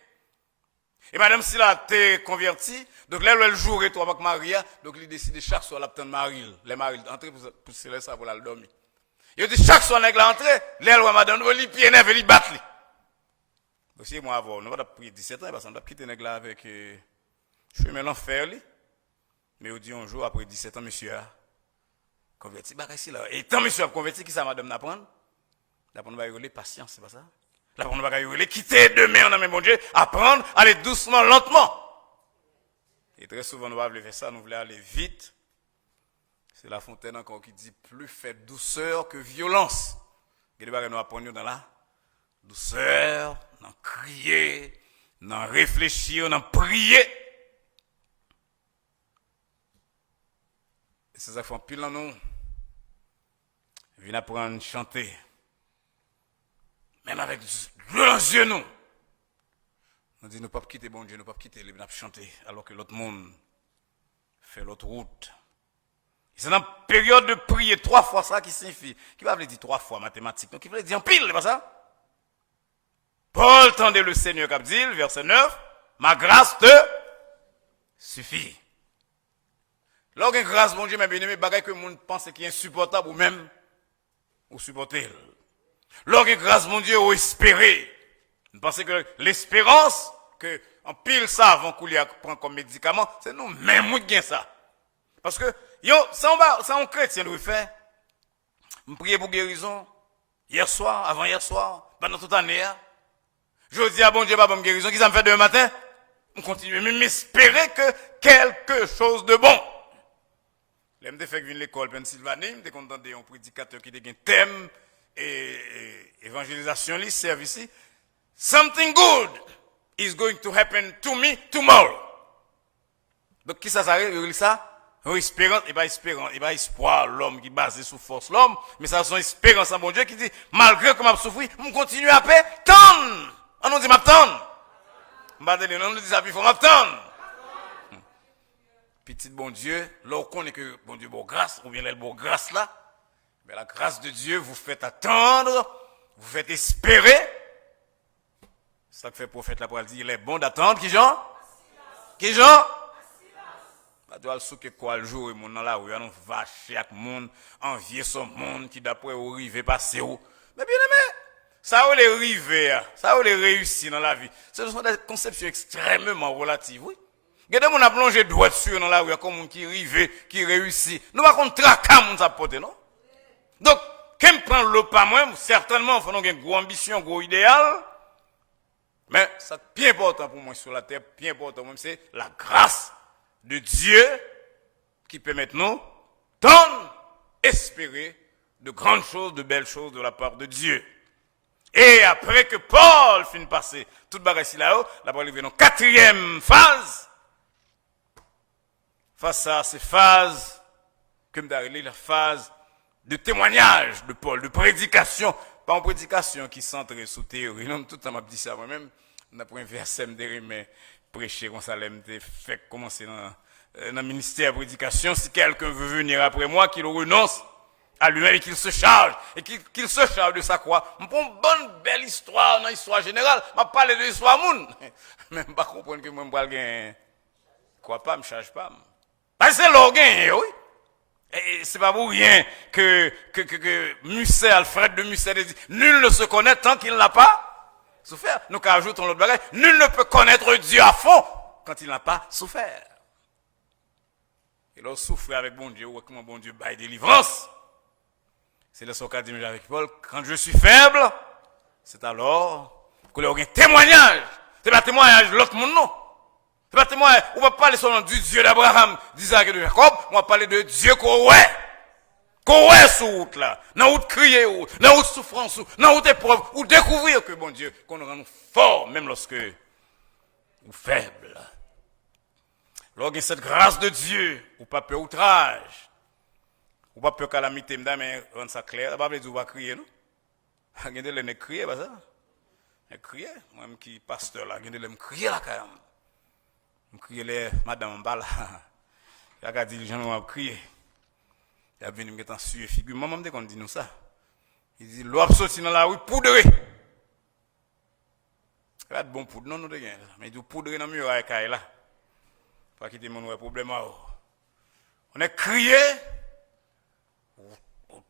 Et madame, si elle a été convertie, donc là, elle joue et toi avec Maria, donc il décide chaque soir l'attendre Marie. Les maris entrer pour se laisser pour la dormir. Il dit chaque soir, elle entre, l'aile ou madame, elle pied neuf, elle bat. Donc si moi avant, nous avons prié 17 ans, parce qu'on a quitté nèg là avec je suis maintenant l'enfer. Mais on dit un jour, après 17 ans, monsieur a converti. Et tant monsieur a converti, qui ça madame n'apprendre? D'apprendre va y patience, c'est pas ça? L'apprendre va y quitter demain, on a bon Dieu, apprendre, aller doucement, lentement. Et très souvent, nous voulons faire ça, nous voulons aller vite. C'est La Fontaine encore qui dit plus faites douceur que violence. Et nous apprenons dans la douceur, dans crier, dans réfléchir, dans prier. Et c'est ça qu'on pile dans nous. Viens apprendre à chanter. Même avec dans les yeux, nous. On dit, nous ne pouvons pas quitter bon Dieu, nous ne pouvons pas quitter les chanter, alors que l'autre monde fait l'autre route. C'est dans la période de prier 3 fois ça qui signifie, qui va dire 3 fois mathématiques, donc qui veut dire en pile, c'est pas ça? Paul tendait le Seigneur qui dit, verset 9, ma grâce te suffit. Lorsqu'une grâce, mon Dieu, mes bien-aimés, bagaille que le monde pense qui est insupportable ou même, ou supporter. Lorsqu'une grâce, mon Dieu, ou espérer. Vous pensez que l'espérance, que en pile ça avant qu'on prend comme médicament, c'est nous même qui gagnons ça. Parce que, ça on chrétien doit faire. Je prie pour guérison, hier soir, avant hier soir, pendant toute l'année. Je dis à bon Dieu, pas me guérison, qui ça me fait demain matin? Je continue, mais m'espérer que quelque chose de bon. Là, je fait venir l'école Pennsylvanie, je suis content d'un prédicateur qui a un thème et évangélisation, service ici. Something good is going to happen to me tomorrow. Donc, qui ça arrive? Ça? Espérance, et pas espérance, et pas espoir, l'homme qui est basé sur force l'homme, mais ça son espérance en bon Dieu qui dit, malgré que m'a souffert, je continue à paix, tendre. On nous dit, m'attendre. On nous dit, ça, il faut m'attendre. Petit bon Dieu, là on connaît que bon Dieu, bon grâce, ou bien la bonne grâce là, mais la grâce de Dieu vous fait attendre, vous fait espérer. C'est ça que fait le prophète là pour dire, il est bon d'attendre, qui Jean? Qui Jean? Pas de souke quoi le jour et mon là où on va chaque monde envier son monde qui d'après au river passer où. Mais bien aimé, ça ou les river, ça ou les réussir dans la vie. Ce sont des conceptions extrêmement relatives, oui. Regardez, on a plongé droit sur dans la rue, comme un qui rive, qui réussit. Nous, par contre, tracam, on s'apporte, non? Donc, quand on prend le pas moins, certainement, il faut avoir une grosse ambition, un gros idéal. Mais, ça, bien important pour moi sur la terre, bien important, même, c'est la grâce de Dieu qui permet nous d'espérer de grandes choses, de belles choses de la part de Dieu. Et après que Paul finit de passer toute bagarre ici là-haut, la Paul arrive dans la 4e phase. Face à ces phases, comme d'arriver la phase de témoignage de Paul, de prédication, pas une prédication qui centre sur théorie. Non, tout le temps m'a dit ça moi-même. On a pris un verset mais prêcher comme ça, fait commencer dans le ministère de prédication. Si quelqu'un veut venir après moi, qu'il renonce à lui-même et qu'il se charge, et qu'il se charge de sa croix. Je prends une bonne belle histoire dans l'histoire générale. Je parle de l'histoire monde. Mais je ne comprends pas que moi je ne crois pas, je ne charge pas. C'est l'orgueil, oui. Et c'est pas pour rien que Musset, Alfred de Musset dit, nul ne se connaît tant qu'il n'a pas souffert. Nous ajoutons l'autre bagage, nul ne peut connaître Dieu à fond quand il n'a pas souffert. Et là, souffrir avec bon Dieu, ou comment bon Dieu baille délivrance. C'est le cas dit avec Paul, quand je suis faible, c'est alors que l'on a un témoignage. C'est pas un témoignage de l'autre monde, non. C'est pas un témoignage, on va parler seulement du Dieu d'Abraham, d'Isaac et de Jacob, on va parler de Dieu qu'on ouais sur route là, dans route crier, dans route souffrance, dans route épreuve, ou découvrir que bon Dieu, qu'on rend nous forts, même lorsque nous faibles. Lorsqu'il y a cette grâce de Dieu, ou pas peur outrage, ou pas peur calamité, mais rendre ça clair, pas dire on va crier, non? Regardez les crier, pas ça? Les crier, moi-même qui pasteur là, regardez les crier là quand même. Je crier les madame Mbala. Il a dit les gens vont crier. Il a venu me mettre en sueur figure. Maman me dit qu'on dit nous ça. Il dit l'eau sorti dans la rue poudré. Il y a de bon poudre, non, nous de gain. Mais il dit poudré dans le mur avec là. Pas quitter mon problème. On est crié.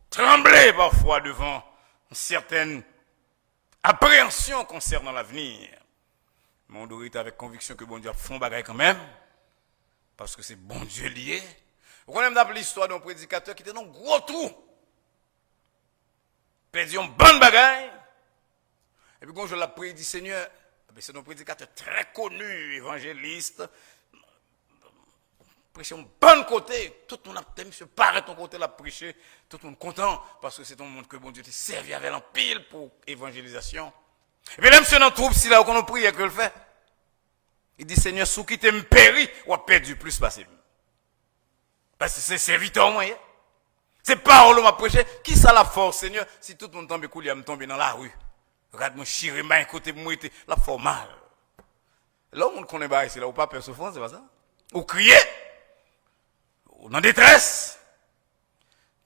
Trembler parfois devant une certaine appréhension concernant l'avenir. Mais on doit être avec conviction que bon Dieu a fait un bagage quand même. Parce que c'est bon Dieu lié. Vous connaissez d'appeler l'histoire d'un prédicateur qui était dans un gros trou. Perdu un bon bagage. Et puis quand je l'ai prédit, Seigneur, c'est un prédicateur très connu, évangéliste. Prêcher un bon côté, tout le monde a monsieur paraît ton côté, l'a prêché, tout le monde content, parce que c'est un monde que bon Dieu t'a servi avec l'empile pour évangélisation. Et puis là, monsieur dans le troupe, si là, qu'on a prié, que le fait. Il dit, Seigneur, sous qui t'es péri, ou a perdu plus passé. Parce que c'est serviteur, moi, c'est parole m'a prêché. Qui ça la force, Seigneur, si tout le monde tombe couler, me tomber dans la rue. Regarde, mon chiré, main côté, moi, la force mal. Là, on connaît pas ici, là, ou pas peur souffrance, c'est pas ça? Ou crier. Ou en détresse.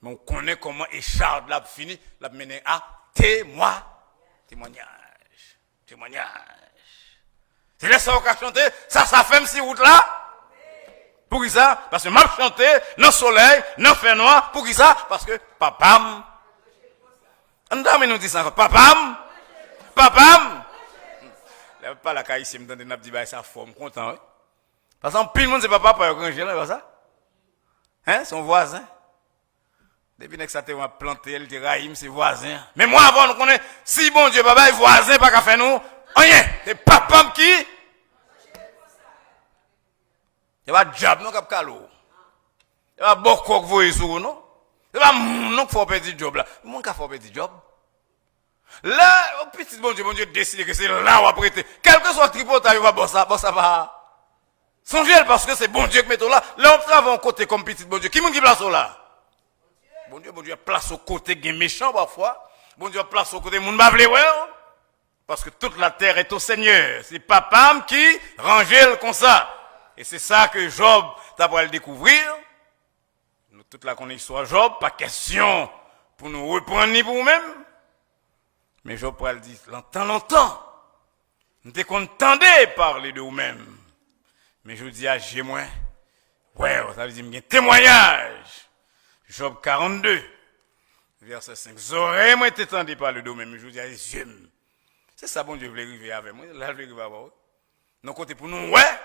Mais on connaît comment Écharde l'a fini, l'a mené à témoignage. C'est là ça qu'on a chanté, ça fait même si route là. Pour qui ça? Parce que m'a chanté, dans le soleil, dans le fait noir. Pour qui ça? Parce que papam. On nous dit ça encore. Papam. Pas la caille ici, me donne des dit ça forme content. Oui? Parce que pile monde c'est pas papa qui est là, ça? Hein, son voisin. Depuis que ça te va planter, il te raïm, c'est voisin. Mais moi avant, nous connaissons, si bon Dieu, papa, voisin, pas qu'à faire nous, rien. C'est papa qui? Il n'y a pas de job, non, cap calo. Il n'y a pas beaucoup que vous voyez sur non? Il n'y a pas non, faut faire petit job là. Mon cas, faut faire petit job. Là, au petit bon Dieu décide que c'est là où on va prêter. Quel que soit le tripotage, il va bosser, ça va. Songez parce que c'est bon Dieu qui met là. Là, on travaille en côté comme petit bon Dieu. Qui m'a dit place là? Bon Dieu place au côté des méchants parfois. Bon Dieu place au côté des gens qui ne parce que toute la terre est au Seigneur. C'est papa qui rangeait comme ça. Et c'est ça que Job t'a pour le découvrir. Nous toute la connaissons Job, pas question pour nous reprendre ni pour nous-mêmes. Mais Job pour le dire, longtemps, nous te contendés parler de nous-mêmes. Mais je dis à j'ai moins. Ouais, ça veut dire qu'il y a un témoignage. Job 42, verset 5. J'aurais moi été tendu par le domaine, mais je vous dis à les yeux. C'est ça, bon Dieu voulait arriver avec moi. Là, je vais arriver avec moi. Donc, côté pour nous, ouais.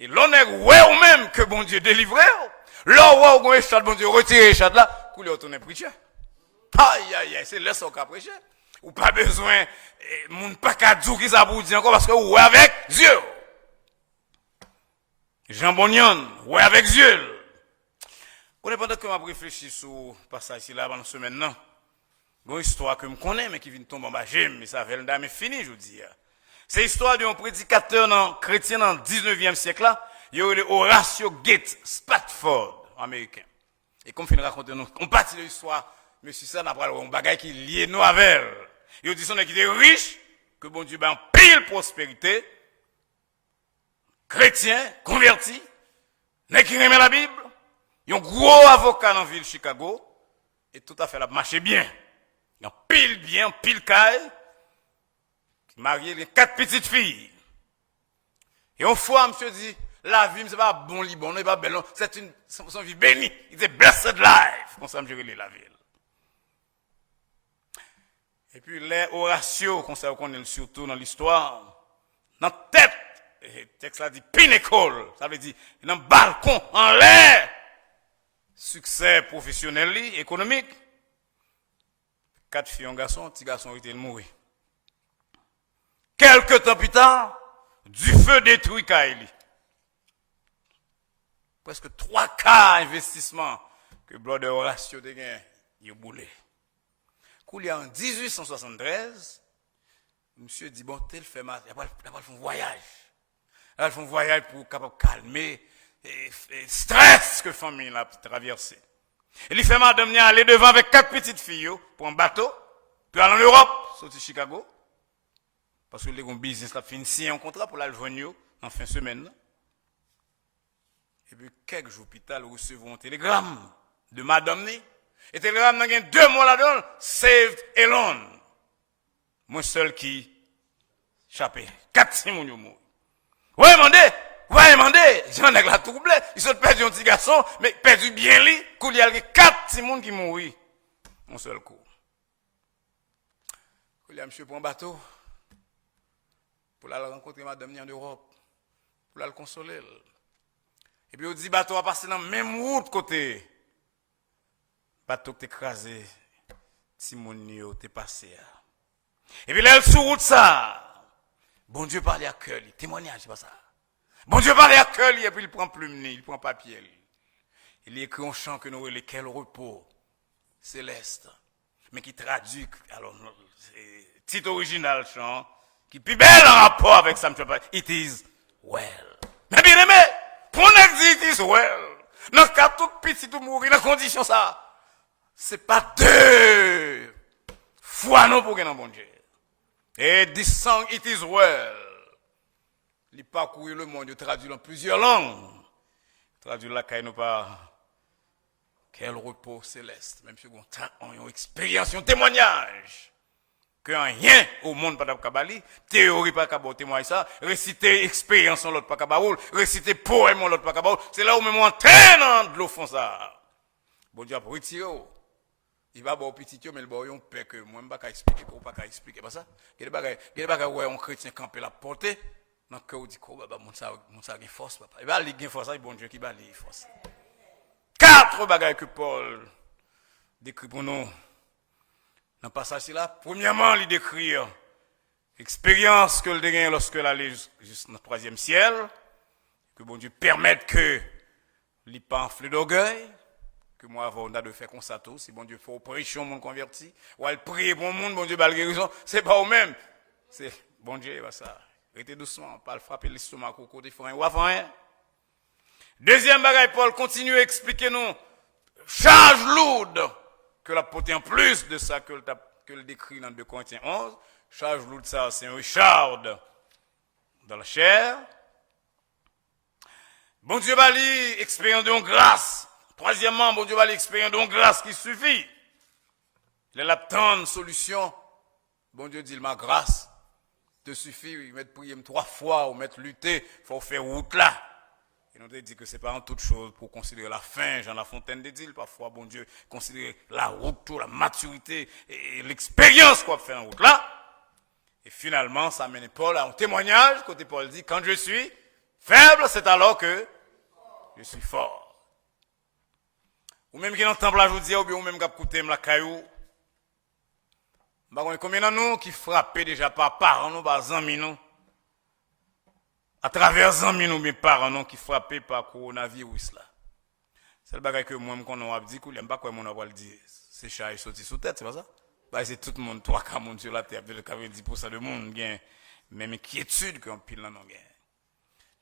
Et l'on est ouais ou même que bon Dieu délivre. Là, ouais, ou échade, bon Dieu retire échade là, couler retourner prêcher. Aïe, aïe, aïe, c'est là qu'on a prêché. Ou pas besoin, moun pas qu'à dire qui ça pour dire encore parce que ouais avec Dieu. Jean Bonnion, ouais avec Dieu. Pendant que je réfléchis sur le passage ici là pendant ce maintenant, il y a une histoire que je connais mais qui vient de tomber en bas, mais ça fait le fini, je vous dis. C'est l'histoire d'un prédicateur chrétien dans le 19e siècle là, il y a eu Horatio Gates Spafford, américain. Et comme je viens de raconter, on partit de l'histoire, monsieur ça n'a pas un bagage qui est lié nous avec. Il dit son qui était riche, que bon Dieu ben pile prospérité, chrétien, converti, n'est qui remet la Bible. Il y a un gros avocat dans la ville de Chicago, et tout à fait, la marché bien. Il y a pile bien, pile caille, qui marié les 4 petites filles. Et une fois, monsieur dit, la vie, c'est pas bon, Liban, c'est pas belle, c'est son vie bénie. Il dit, blessed life. Comme ça, je relève la ville. Et puis, les Horatio, comme ça, on est surtout dans l'histoire, dans la tête, le texte là dit pinnacle, ça veut dire, dans le balcon, en l'air. Succès professionnel, économique. 4 filles, un garçon, un petit garçon était mort. Quelques temps plus tard, du feu détruit Kaili. Presque 3 quarts d'investissement que Brother Horatio a gagné, il a boulé. Quand il y a en 1873, monsieur dit, bon, tel fait mal, il va faire un voyage. Il va faire un voyage pour capable calmer et stress que la famille a traversé. Il fait madame aller devant avec 4 petites filles pour un bateau, puis aller en Europe, sortir Chicago, parce que les gens business là fin signer un contrat pour la joindre en fin de semaine. Et puis quelques jours plus tard, recevons un télégramme de madame ni. Et le télégramme n'a gagné 2 mots là-dedans, saved alone. Moi seul qui échappé. 4 simons yo mort. Ouais, demandez, j'en ai la troublé, ils sont perdu un petit garçon, mais perdu bien lui, qu'il y a 4 simons qui mourent. Un seul coup. Il y a monsieur pour un bateau, pour aller rencontrer madame en Europe, pour aller le consoler. Et puis on dit bateau va passer dans la même route côté. Bateau qui écrasé, Simonio t'es passé. Et puis là, elle sous route ça. Bon Dieu parle à cœur, témoignage, c'est pas ça. Bon Dieu parle à cœur, et puis il prend plume, il prend papier. Il écrit un chant que nous avons quel repos céleste. Mais qui traduit, alors, c'est titre original chant, qui est plus belle en rapport avec ça, it is well. Mais bien aimé, pour nous dire it is well, dans le cas tout petit tout mourir, dans la condition ça, c'est pas 2 fois non pour gagner bon Dieu. Et this song, it is well. Il parcourt le monde, il traduit dans plusieurs langues. Traduit là, qu'il n'y a pas quel repos céleste. Même si on a une expérience, un témoignage. Que rien au monde pas de théorie pas de témoigner ça, réciter expérience en l'autre pas de réciter poème en l'autre pas de c'est là où même antenne de l'eau font ça. Bon Dieu a retiré. Il va boire petit mais le boire on peur que moi pas expliquer ou pas expliquer pas ça. Il y a des bagages ouais un chrétien camper la portée dans cœur dit ko baba mon ça gain force papa. Il va gain force bon Dieu qui va lui force. 4 bagages que Paul décrit pour nous. Dans le passage là, premièrement, il décrit l'expérience que le gagne lorsque il allait jusqu'au 3e ciel, que bon Dieu permette que il pas enflé d'orgueil, que moi avant on a de faire comme ça tout, si bon Dieu fait opération monde converti, ou elle prie pour monde, bon Dieu va guérison, c'est pas au même. C'est bon Dieu va ça. Restez doucement, pas le frapper l'estomac au côté faut rien ou avant rien. Deuxième bagaille, Paul continue à expliquer nous charge lourde que la portée en plus de ça que le décrit dans 2 Corinthiens 11, charge lourde ça, c'est un Richard dans la chair. Bon Dieu va lui expérience de grâce. Troisièmement, bon Dieu va lui expérience de grâce qui suffit. Il a tant de solutions. Bon Dieu dit, ma grâce te suffit, il mettre prier 3 fois ou mettre lutter, il faut faire route là. Et nous avons dit que ce n'est pas en toute chose pour considérer la fin, Jean La Fontaine de dit, parfois, bon Dieu, considérer la route, la maturité et l'expérience qu'on fait en route là. Et finalement, ça amène Paul à un témoignage, côté Paul dit, quand je suis Faible, c'est alors que je suis fort. Ou même qui dans le temple aujourd'hui, ou bien ou même qui a coûté la caillou. Combien de nous qui frappent déjà par parents, nous, par amis, nous? À travers amis, nous, mes parents, nous, qui frappent par coronavirus, là. C'est le bagage que moi, qu'on a dit, que je ne sais pas quoi mon a dit. C'est chat sorti sous tête, c'est pas ça? Bah, c'est tout le monde, 3-4 monde sur la terre, peut-être 90% de monde, qui a même inquiétude qu'on pile dans nos gains.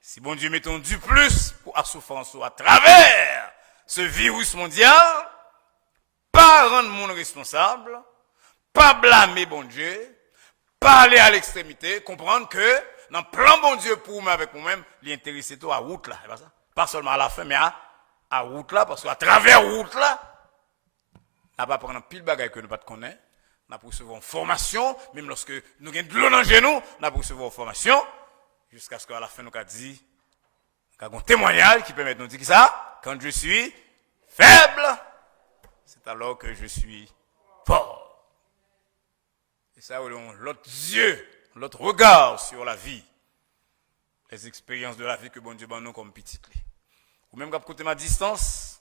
Si bon Dieu mettons du plus pour la souffrance à travers ce virus mondial, pas rendre monde responsable, pas blâmer bon Dieu, pas aller à l'extrémité, comprendre que dans le plan bon Dieu pour moi avec moi-même, l'intéressé toi à route là, c'est pas ça? Pas seulement à la fin, mais à route là, parce qu'à travers route là, on va prendre un pile bagaille que nous ne connaissons pas, on va recevoir une formation, même lorsque nous avons de l'eau dans le genou, on va recevoir une formation, jusqu'à ce qu'à la fin nous avons dit, nous avons un témoignage qui permet de nous dire que ça, quand je suis faible, c'est alors que je suis fort. Et ça, l'autre yeux, l'autre regard sur la vie, les expériences de la vie que bon Dieu donne nous comme petite. Ou même quand côté ma distance,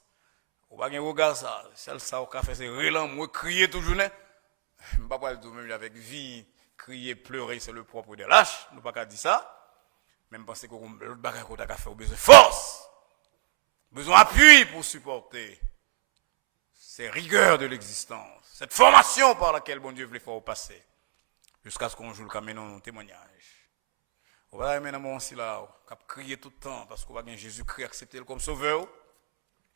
ou pas un regard ça, celle ça au café c'est relan, moi crier toute journée. Je ne pas parler de même avec vie, crier, pleurer, c'est le propre de lâche, nous pas qu'à dire ça. Même penser que l'autre bagage qu'on a fait, besoin de force, besoin d'appui pour supporter ces rigueurs de l'existence, cette formation par laquelle bon Dieu voulait faire passer, jusqu'à ce qu'on joue le caméra dans témoignage. On va maintenant mon aussi là, on va crier tout le temps parce qu'on va gagner Jésus-Christ, accepter comme sauveur.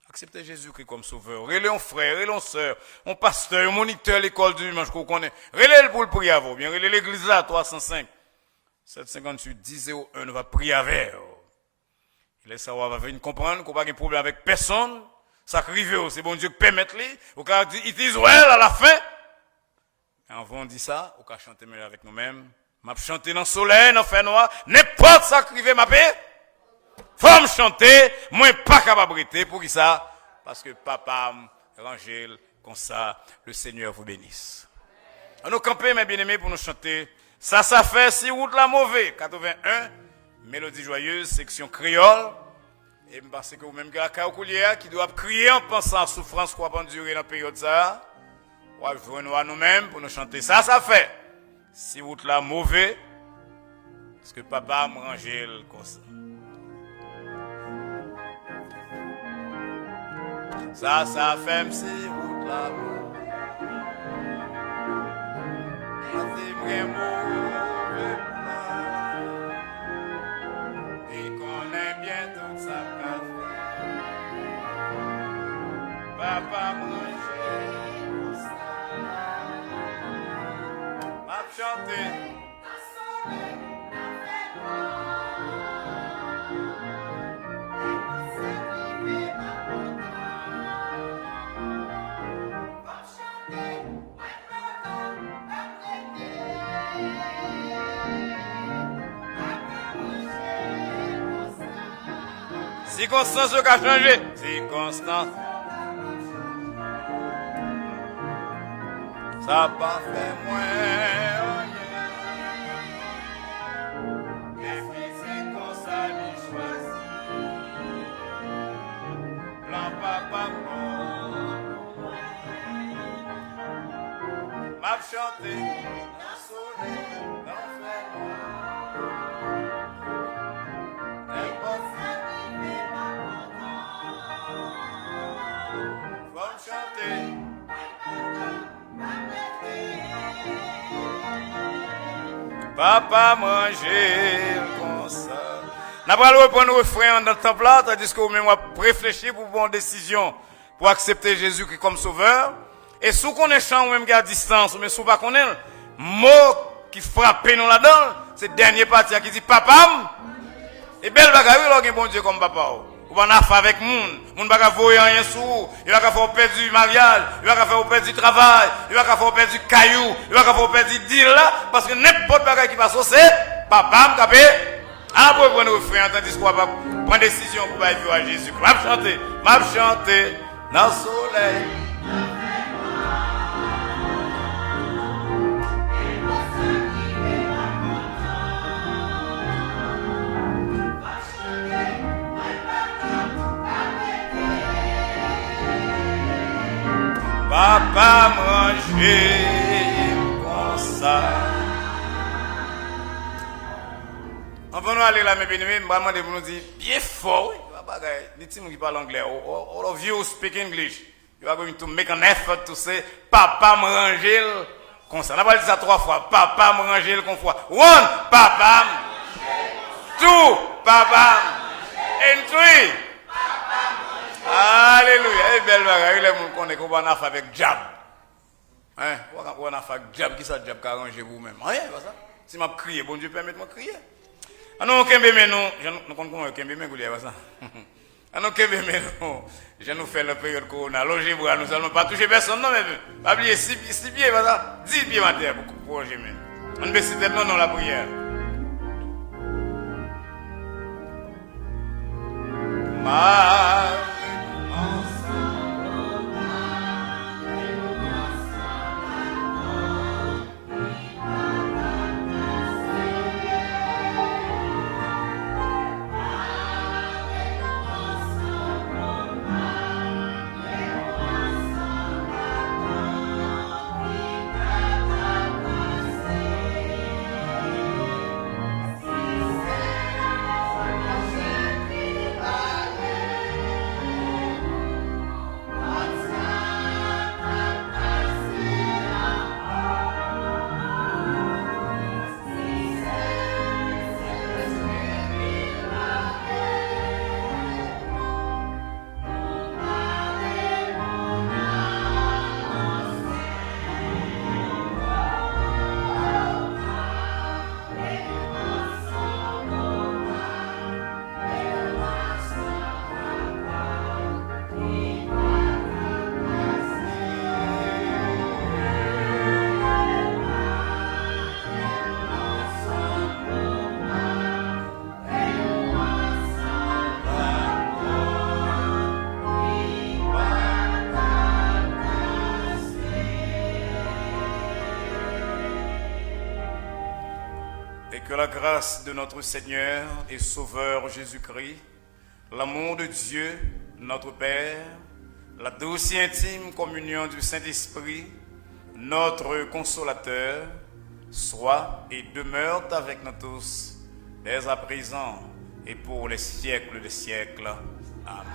Accepter Jésus-Christ comme sauveur. Relais un frère, relais un soeur, un pasteur, un moniteur à l'école du dimanche qu'on connaît. Relais pour le prier avant. Bien, relais l'église là, 305, 758, 1001, on va prier avec. Il est savoir, va venir comprendre qu'on n'a pas de problème avec personne. Ça arrive, c'est bon Dieu qui permet les. Au cas où it is well à la fin. Et avant on dit ça, on va chanter avec nous-mêmes. M'a chanter dans le soleil, dans le fer noir, n'importe ça qui arrive ma paix. Faut me chanter, moi pas capable de briter pour qui ça? Parce que papa rangel comme ça, le Seigneur vous bénisse. On nous camper mes bien-aimés pour nous chanter. Ça fait si route la mauvaise 81 mélodie joyeuse section créole et me pense que vous même la coulière qui doit crier en pensant à souffrance qu'on va endurer dans la période ça. On va joindre à nous-mêmes pour nous chanter. Ça fait si route la mauvaise parce que papa me rangel comme ça. Ça fait si route la mauvais et qu'on aime bien tout ça papa manger m'a chanté circonstance qui a changé. Circonstance. Ça pas fait moins. Et puis c'est comme ça qu'il choisit. Plan papa m'a chanté. Dans le soleil, dans le fer. Papa manger comme ça. N'a pas le reprendre le refrain dans le temple là, tandis que vous-même réfléchir pour prendre une décision pour accepter Jésus comme sauveur. Et si on est chant ou même à distance, mais si on ne connaît pas, mot qui frappe nous là-dedans, c'est le dernier parti qui dit papa. Et belle bagaille, il y a bon Dieu comme papa. Ou pas affaire avec moun pas voyer rien sous, il va faire perdre du mariage, il va faire perdre du travail, il va faire perdre du caillou, il va faire perdre du deal là parce que n'importe bagaille qui passe c'est papa me capé. Ah pour prendre le frère tandis qu'on va prendre décision pour aller vivre à Jésus. M'a chanter dans le soleil. comme ça. On va nous aller là, mes bien-aimés, je vais demander pour nous dire bien fort. Les gens qui parlent anglais, all of you speak English. You are going to make an effort to say, Papa me range comme ça. On va dire ça 3 fois. Papa me range comme fois. 1, Papa. 2, Papa. And 3. Alléluia. Et belle bagaille. Les gens connaissent qu'on va en faire avec Jab. Hein? On va en faire avec Jab. Qui ça Jab qui a arrangé vous-même? Rien, pas ça. Si je crie, bon Dieu permet de me crier. Nous comptons comment Kembe mais pas ça. Nous Kembe nous, je nous fais la période corona. Loger pour nous allons pas toucher personne non mais pas oublier 6 pieds pas ça. 10 pieds en terre pour loger même. On décide non la prière. Et que la grâce de notre Seigneur et Sauveur Jésus-Christ, l'amour de Dieu, notre Père, la douce et intime communion du Saint-Esprit, notre consolateur, soit et demeure avec nous tous, dès à présent et pour les siècles des siècles. Amen.